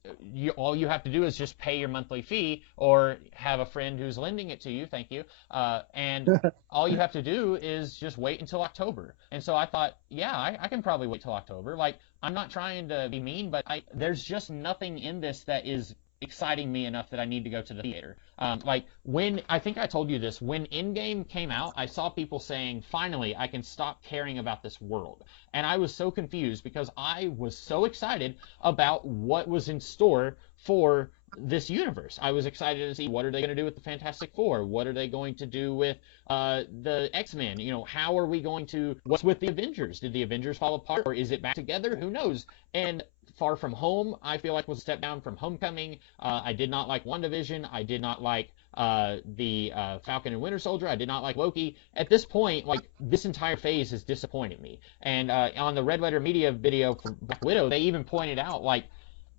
All you have to do is just pay your monthly fee or have a friend who's lending it to you. Thank you. And all you have to do is just wait until October. And so I thought, yeah, I can probably wait till October. Like, I'm not trying to be mean, but there's just nothing in this that is exciting me enough that I need to go to the theater. Like when I think I told you this, when Endgame came out, I saw people saying, "Finally, I can stop caring about this world." And I was so confused because I was so excited about what was in store for this universe. I was excited to see what are they going to do with the Fantastic Four? What are they going to do with the X-Men? You know, how are we going to? What's with the Avengers? Did the Avengers fall apart, or is it back together? Who knows? And Far From Home, I feel like was a step down from Homecoming. I did not like WandaVision. I did not like the Falcon and Winter Soldier. I did not like Loki. At this point, like this entire phase has disappointed me. And on the Red Letter Media video for Black Widow, they even pointed out like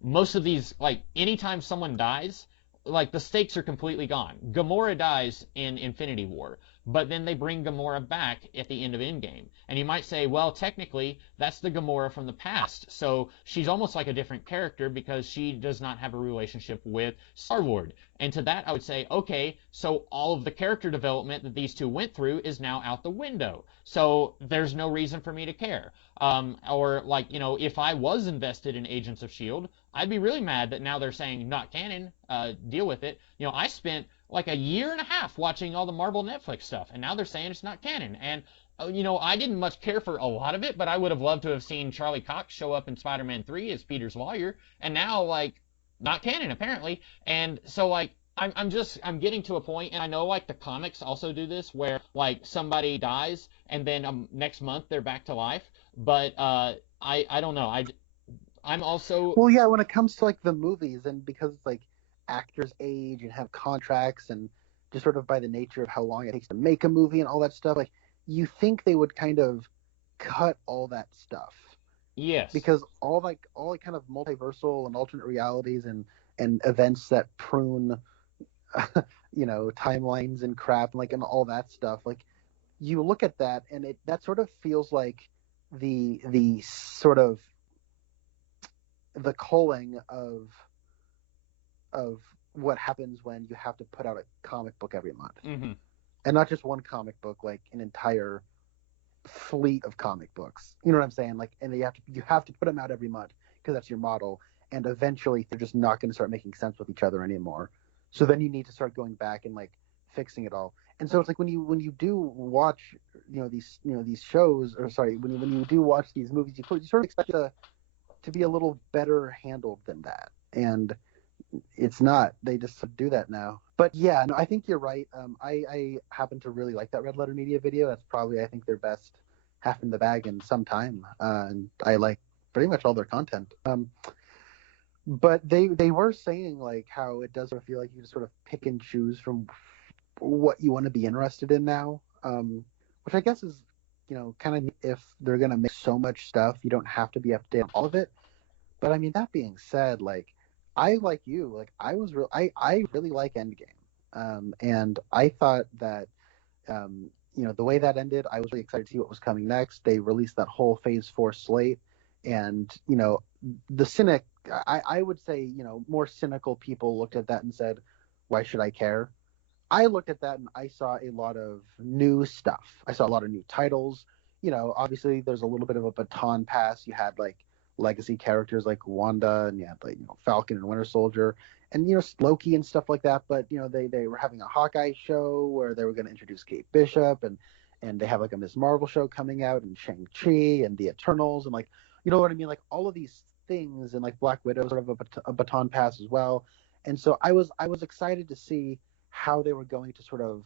most of these, like anytime someone dies, like the stakes are completely gone. Gamora dies in Infinity War, but then they bring Gamora back at the end of Endgame. And you might say, well, technically, that's the Gamora from the past. So she's almost like a different character because she does not have a relationship with Star-Lord. And to that, I would say, okay, so all of the character development that these two went through is now out the window. So there's no reason for me to care. Or like, you know, if I was invested in Agents of S.H.I.E.L.D., I'd be really mad that now they're saying not canon, deal with it. You know, I spent like a year and a half watching all the Marvel Netflix stuff, and now they're saying it's not canon. And, you know, I didn't much care for a lot of it, but I would have loved to have seen Charlie Cox show up in Spider-Man 3 as Peter's lawyer, and now, like, not canon, apparently. And so, like, I'm getting to a point, and I know, like, the comics also do this, where, like, somebody dies, and then next month they're back to life. But, I don't know. I'm also. Well, yeah, when it comes to like the movies, and because like actors age and have contracts, and just sort of by the nature of how long it takes to make a movie and all that stuff, like you think they would kind of cut all that stuff Yes. because all like kind of multiversal and alternate realities and events that prune, you know, timelines and crap and like and all that stuff. Like you look at that and that sort of feels like the sort of the culling of what happens when you have to put out a comic book every month, Mm-hmm. and not just one comic book, like an entire fleet of comic books. You know what I'm saying? Like, and you have to put them out every month because that's your model, and eventually they're just not going to start making sense with each other anymore. So then you need to start going back and like fixing it all. And so it's like when you do watch these shows, or sorry, when you do watch these movies, you sort of expect to be a little better handled than that, and it's not. They just do that now. But yeah, no, I think you're right. I happen to really like that Red Letter Media video. That's probably, I think, their best half in the bag in some time, and I like pretty much all their content. But they were saying like how it does sort of feel like you just sort of pick and choose from what you want to be interested in now, which I guess is, you know, kind of, if they're gonna make so much stuff, you don't have to be up to date on all of it. But I mean, that being said, like I like you, like I really like Endgame, and I thought that you know, the way that ended, I was really excited to see what was coming next. They released that whole Phase 4 slate, and you know, the cynic, I would say, you know, more cynical people looked at that and said, why should I care? I looked at that and I saw a lot of new stuff. I saw a lot of new titles. You know, obviously there's a little bit of a baton pass. You had like legacy characters like Wanda, and you had like, you know, Falcon and Winter Soldier, and you know, Loki and stuff like that. But you know, they were having a Hawkeye show where they were going to introduce Kate Bishop, and they have like a Miss Marvel show coming out, and Shang-Chi and the Eternals, and like, you know what I mean, like all of these things, and like Black Widow sort of a baton pass as well. And so I was excited to see how they were going to sort of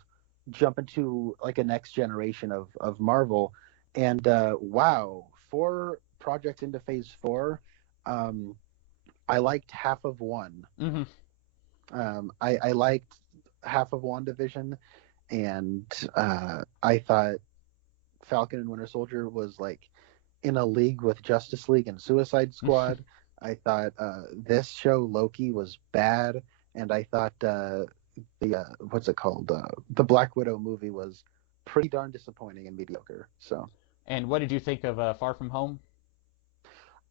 jump into like a next generation of Marvel. And wow, 4 projects into Phase 4, I liked half of one. Mm-hmm. I liked half of WandaVision, and I thought Falcon and Winter Soldier was like in a league with Justice League and Suicide Squad. I thought this show Loki was bad, and I thought the what's it called? The Black Widow movie was pretty darn disappointing and mediocre. So And what did you think of Far From Home?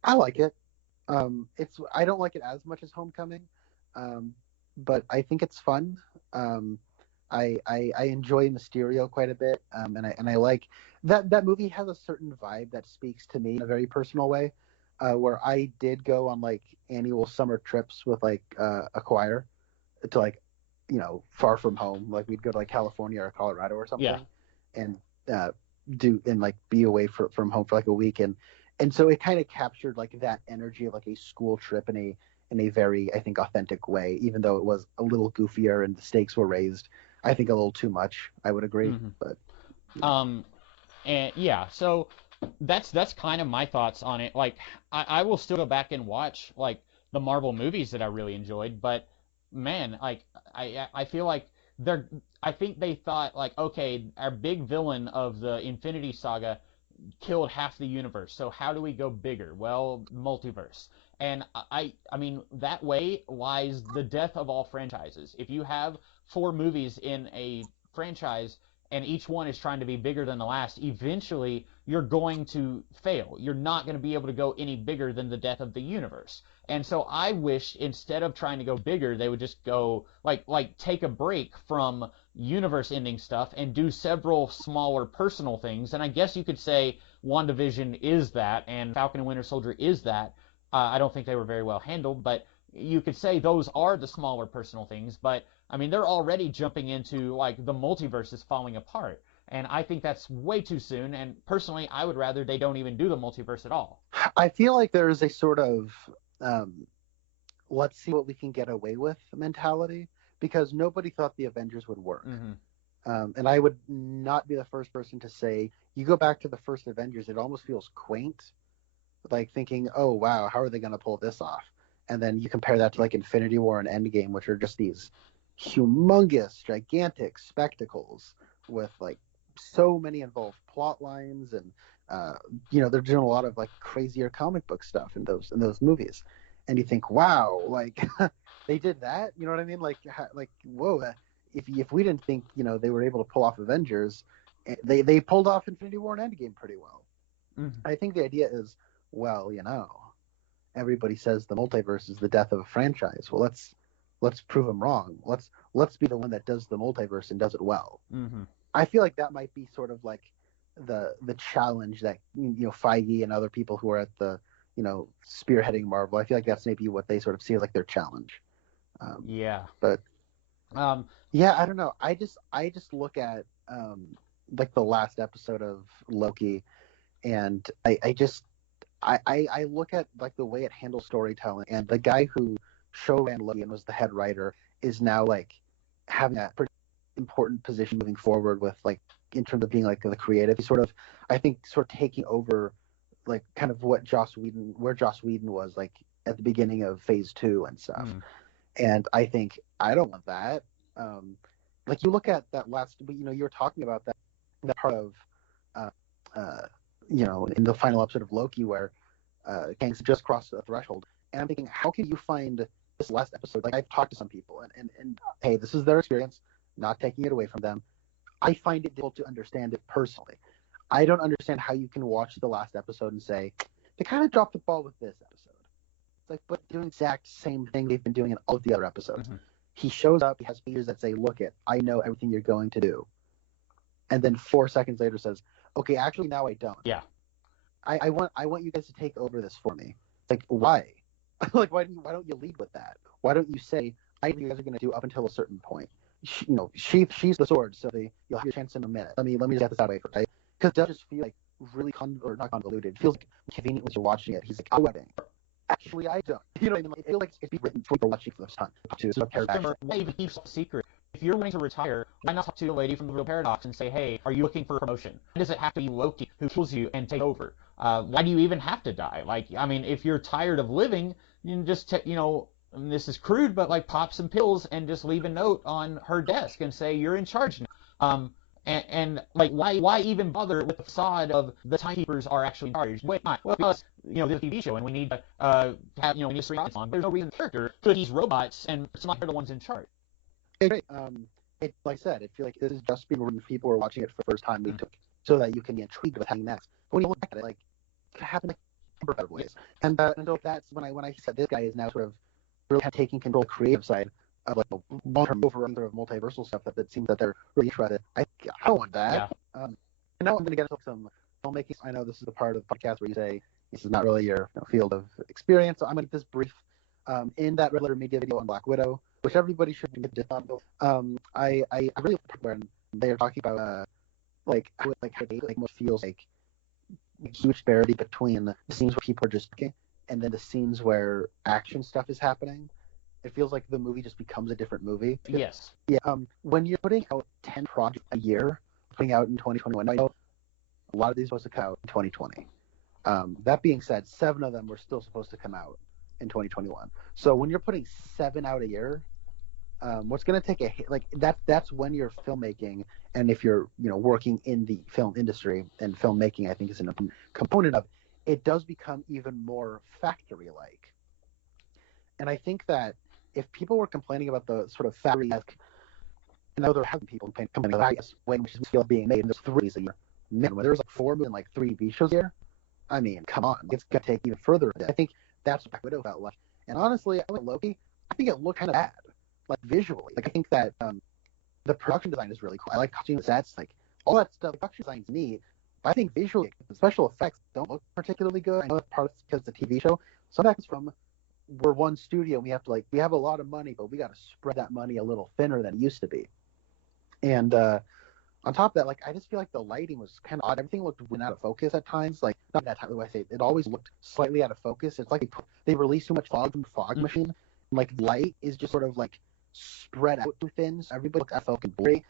I like it. It's I don't like it as much as Homecoming, um, but I think it's fun. Um, I enjoy Mysterio quite a bit, and I like that movie has a certain vibe that speaks to me in a very personal way, where I did go on like annual summer trips with like a choir to like far from home, like we'd go to like California or Colorado or Yeah. something, and uh, do and like be away from home for like a week, and so it kind of captured like that energy of like a school trip in a very, I think, authentic way, even though it was a little goofier and the stakes were raised, I think, a little too much. I would agree, Mm-hmm. but yeah. Um, and yeah, so that's kind of my thoughts on it. Like, I will still go back and watch like the Marvel movies that I really enjoyed, but man, like I feel like they're I think they thought like, okay, our big villain of the Infinity Saga killed half the universe. So how do we go bigger? Well, multiverse. And I mean, that way lies the death of all franchises. If you have four movies in a franchise and each one is trying to be bigger than the last, eventually you're going to fail. You're not going to be able to go any bigger than the death of the universe. And so I wish instead of trying to go bigger, they would just go like take a break from universe ending stuff and do several smaller personal things. And I guess you could say WandaVision is that, and Falcon and Winter Soldier is that. I don't think they were very well handled, but you could say those are the smaller personal things. But I mean, they're already jumping into like the multiverse is falling apart. And I think that's way too soon. And personally, I would rather they don't even do the multiverse at all. I feel like there is a sort of um, let's see what we can get away with mentality, because nobody thought the Avengers would work. Mm-hmm. And I would not be the first person to say, you go back to the first Avengers, it almost feels quaint, like thinking, oh wow, how are they going to pull this off? And then you compare that to like Infinity War and Endgame, which are just these humongous, gigantic spectacles with like so many involved plot lines, and they're doing a lot of like crazier comic book stuff in those movies, and you think, wow, like they did that, you know what I mean? Like whoa, if we didn't think they were able to pull off Avengers, they pulled off Infinity War and Endgame pretty well. Mm-hmm. I think the idea is, well, everybody says the multiverse is the death of a franchise. Well, let's prove them wrong. Let's be the one that does the multiverse and does it well. Mm-hmm. I feel like that might be sort of like the challenge that Feige and other people who are at the spearheading Marvel. I feel like that's maybe what they sort of see as like their challenge. Yeah. But Um, yeah, I don't know. I just look at like the last episode of Loki, and I look at like the way it handles storytelling, and the guy who show ran Loki and was the head writer is now like having a pretty important position moving forward with like in terms of being like the creative. He's sort of, I think, sort of taking over like kind of where Joss Whedon was like at the beginning of Phase 2 and stuff. mm, And I think I don't want that. Like you look at that last, you were talking about that part of, uh, uh, in the final episode of Loki where Kang's just crossed the threshold, and I'm thinking, how can you find this last episode? Like I've talked to some people, and hey, this is their experience, not taking it away from them. I find it difficult to understand it personally. I don't understand how you can watch the last episode and say they kind of dropped the ball with this episode. It's like, but doing the exact same thing they've been doing in all of the other episodes. mm-hmm. He shows up, he has figures that say, "Look, I know everything you're going to do," and then 4 seconds later says, "Okay, actually now I don't." Yeah. I want you guys to take over this for me. Like why? Like why don't you lead with that? Why don't you say I know you guys are going to do up until a certain point? She's the sword, so you'll have your chance in a minute. Let me just get this out of the way, right? Because it does just feel like really or not convoluted. It feels like convenient when you're watching it. He's like, "I'm wedding." Actually, I don't. You know what I mean? Like, it feels like it's being written for watching for this time. To sort of paradox. Why even keep a secret? If you're wanting to retire, why not talk to a lady from the Real Paradox and say, hey, are you looking for a promotion? Why does it have to be Loki who kills you and takes over? Why do you even have to die? Like, I mean, if you're tired of living, you can just and this is crude, but like pop some pills and just leave a note on her desk and say you're in charge now. And like why even bother with the facade of the timekeepers are actually in charge? Wait, not well because this is a TV show and we need to have we need 3 hours on. There's no reason the character could use robots and some are the ones in charge. It's great. It like I said, I feel like this is just being written. People are watching it for the first time. We took so that you can be intrigued with happening next. But when you look back at it, like it could happen like in better ways. And so that's when I said this guy is now sort of really kind of taking control of the creative side of like the long-term overrun sort of multiversal stuff that seems that they're really interested. I don't want that. Yeah. And now I'm going to get into some filmmaking. I know this is the part of the podcast where you say this is not really your field of experience, so I'm going to make this brief. In that Red Letter Media video on Black Widow, which everybody should get this on. I really when they're talking about how it most feels like huge disparity between the scenes where people are just talking and then the scenes where action stuff is happening. It feels like the movie just becomes a different movie. Yes. Yeah. When you're putting out 10 projects a year, putting out in 2021, I know a lot of these are supposed to come out in 2020. That being said, 7 of them were still supposed to come out in 2021. So when you're putting 7 out a year, what's going to take a hit? Like that's when you're filmmaking, and if you're working in the film industry, and filmmaking I think is a component of it, does become even more factory-like. And I think that if people were complaining about the sort of factory-esque, and I know there have been people complaining about the way which is still being made, and there's 3 a year. Man, when there's like 4 and like 3 B shows a year, I mean, come on, it's gonna take even further. I think that's what Black Widow felt like. And honestly, I like Loki. I think it looked kind of bad, like visually. Like I think that the production design is really cool. I like costume sets, like all that stuff. The production design's neat, but I think visually, the special effects don't look particularly good. I know that's part of because it's a TV show. Some of that comes from we're one studio. We have to we have a lot of money, but we got to spread that money a little thinner than it used to be. And on top of that, I just feel like the lighting was kind of odd. Everything looked out of focus at times. Like not that time, the way I say it always looked slightly out of focus. It's like they released too much fog from the fog machine. And, light is just sort of spread out too thin. So everybody looks out of focus and blurry.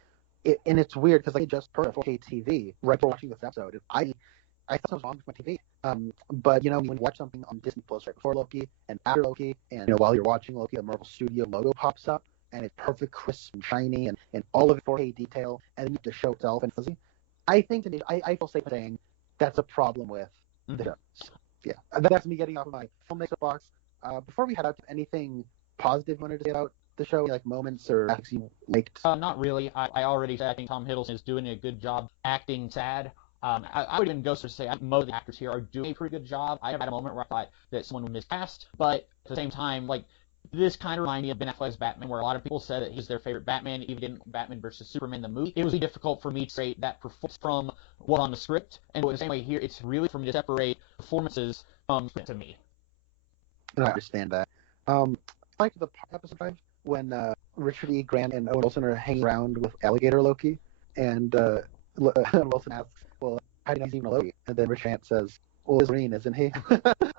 And it's weird because I just heard a 4K TV right before watching this episode. I thought something was wrong with my TV. But when you watch something on Disney Plus right before Loki and after Loki, and while you're watching Loki, the Marvel Studio logo pops up. And it's perfect, crisp, and shiny, and all of it 4K detail, and then the show itself and fuzzy. I think I feel safe saying that's a problem with the show. So, yeah, that's me getting off of my filmmaker box. Before we head out, anything positive you wanted to say about the show, like moments or acts you liked? Not really. I already said I think Tom Hiddleston is doing a good job acting sad. I would even go so to say most of the actors here are doing a pretty good job. I have had a moment where I thought that someone would miscast, but at the same time, this kind of reminded me of Ben Affleck's Batman, where a lot of people said that he's their favorite Batman, even in Batman vs. Superman, the movie. It was really difficult for me to separate that performance from what on the script, and the same way here, it's really for me to separate performances from script to me. I understand that. I liked the episode 5 when Richard E. Grant and Owen Wilson are hanging around with Alligator Loki, and Wilson asks, "Well, how do you know he's even a Loki?" And then Richard Grant says, "Well, he's green, isn't he?"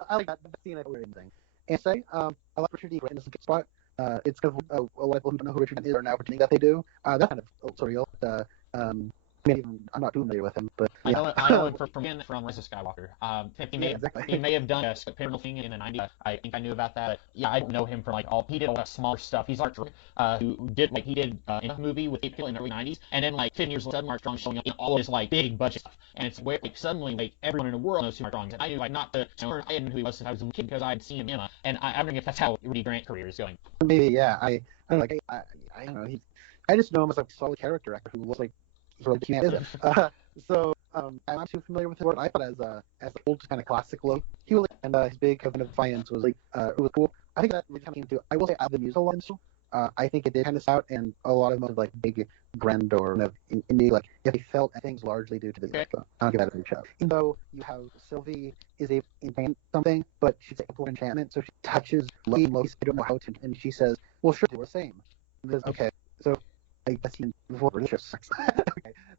I like that scene. I really interesting. And say, I like Richard E. Grant in this spot. It's kind of a lot of people who don't know who Richard Grant is are now pretending that they do. That's kind of surreal. I'm not too familiar with him, but yeah. I know him from Rise of Skywalker. He may have done a paranormal thing in the 90s. I think I knew about that. But yeah, I know him from he did all that smaller stuff. He's Archer, who did he did in a movie with Kate Bishop in the early 90s, and then 10 years later, Mark Strong showing up in all of his big budget stuff, and it's where suddenly everyone in the world knows who Mark Strong is. And I knew not to I didn't know who he was since I was a kid because I had seen him in Emma, and I'm wondering if that's how Rudy Grant's career is going. Maybe yeah. I don't know. I don't know. I just know him as a solid character actor who looks like. So I'm not too familiar with his work. I thought as an old kind of classic Loki, he was and his big Covenant of Defiance was it was cool. I think that really coming into I will say out of the musical ones, I think it did kind of out, and a lot of them big grand or indie if he felt things largely due to the director. I don't give that a show. Even though you have Sylvie is able to enchant something, but she's able to enchantment, so she touches Loki. I don't know how to, and she says, "Well, sure, we're the same." Because, okay, so. I guess before relationships.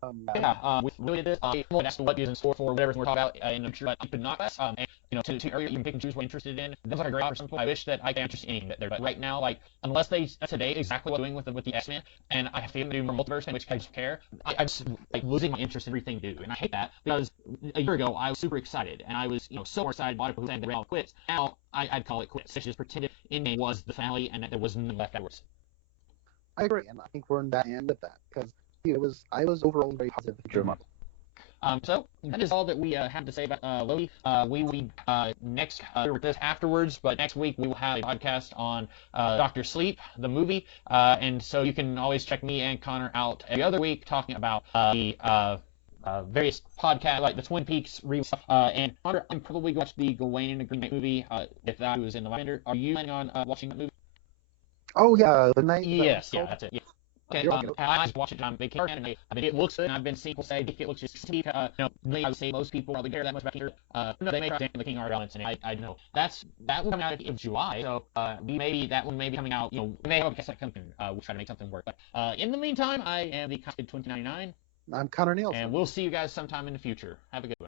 We really did this. That's what is in store for whatever we're talking about in the future. But you could not pass. And to earlier you can pick and choose what you're interested in. Those are great for some people. I wish that I could interest in anything that they're, but right now, like, unless they today exactly what they're doing with the X-Men, and I feel they do more multiverse, in which case I don't care. I'm just, like, losing my interest in everything they do, and I hate that because a year ago I was super excited, and I was, so more excited about it, people saying they all quits. Now I'd call it quits. They just pretended Endgame was the finale and that there was nothing left afterwards. I agree, and I think we're in that end of that because I was overall very positive with the future of Marvel. So that is all that we have to say about Loki. We will be next with this afterwards, but next week we will have a podcast on Doctor Sleep, the movie, and so you can always check me and Connor out every other week talking about the various podcasts like the Twin Peaks review. And Connor, I'm probably going to watch the Gawain and the Green Knight movie if that was in the Lavender. Are you planning on watching that movie? Oh yeah, the night. Yes, yeah, that's it. Yeah. Okay, I just watched it. I'm a big fan anime. I mean, it looks good, and I've been seeing people say it looks just cheap. I would say most people probably care that much about King. No, they may try the King Art balance, and I know that will come out in July. So that one may be coming out. We may have a cast that comes in. We'll try to make something work. But in the meantime, I am the Constant 2099. I'm Connor Nielsen. And we'll see you guys sometime in the future. Have a good one.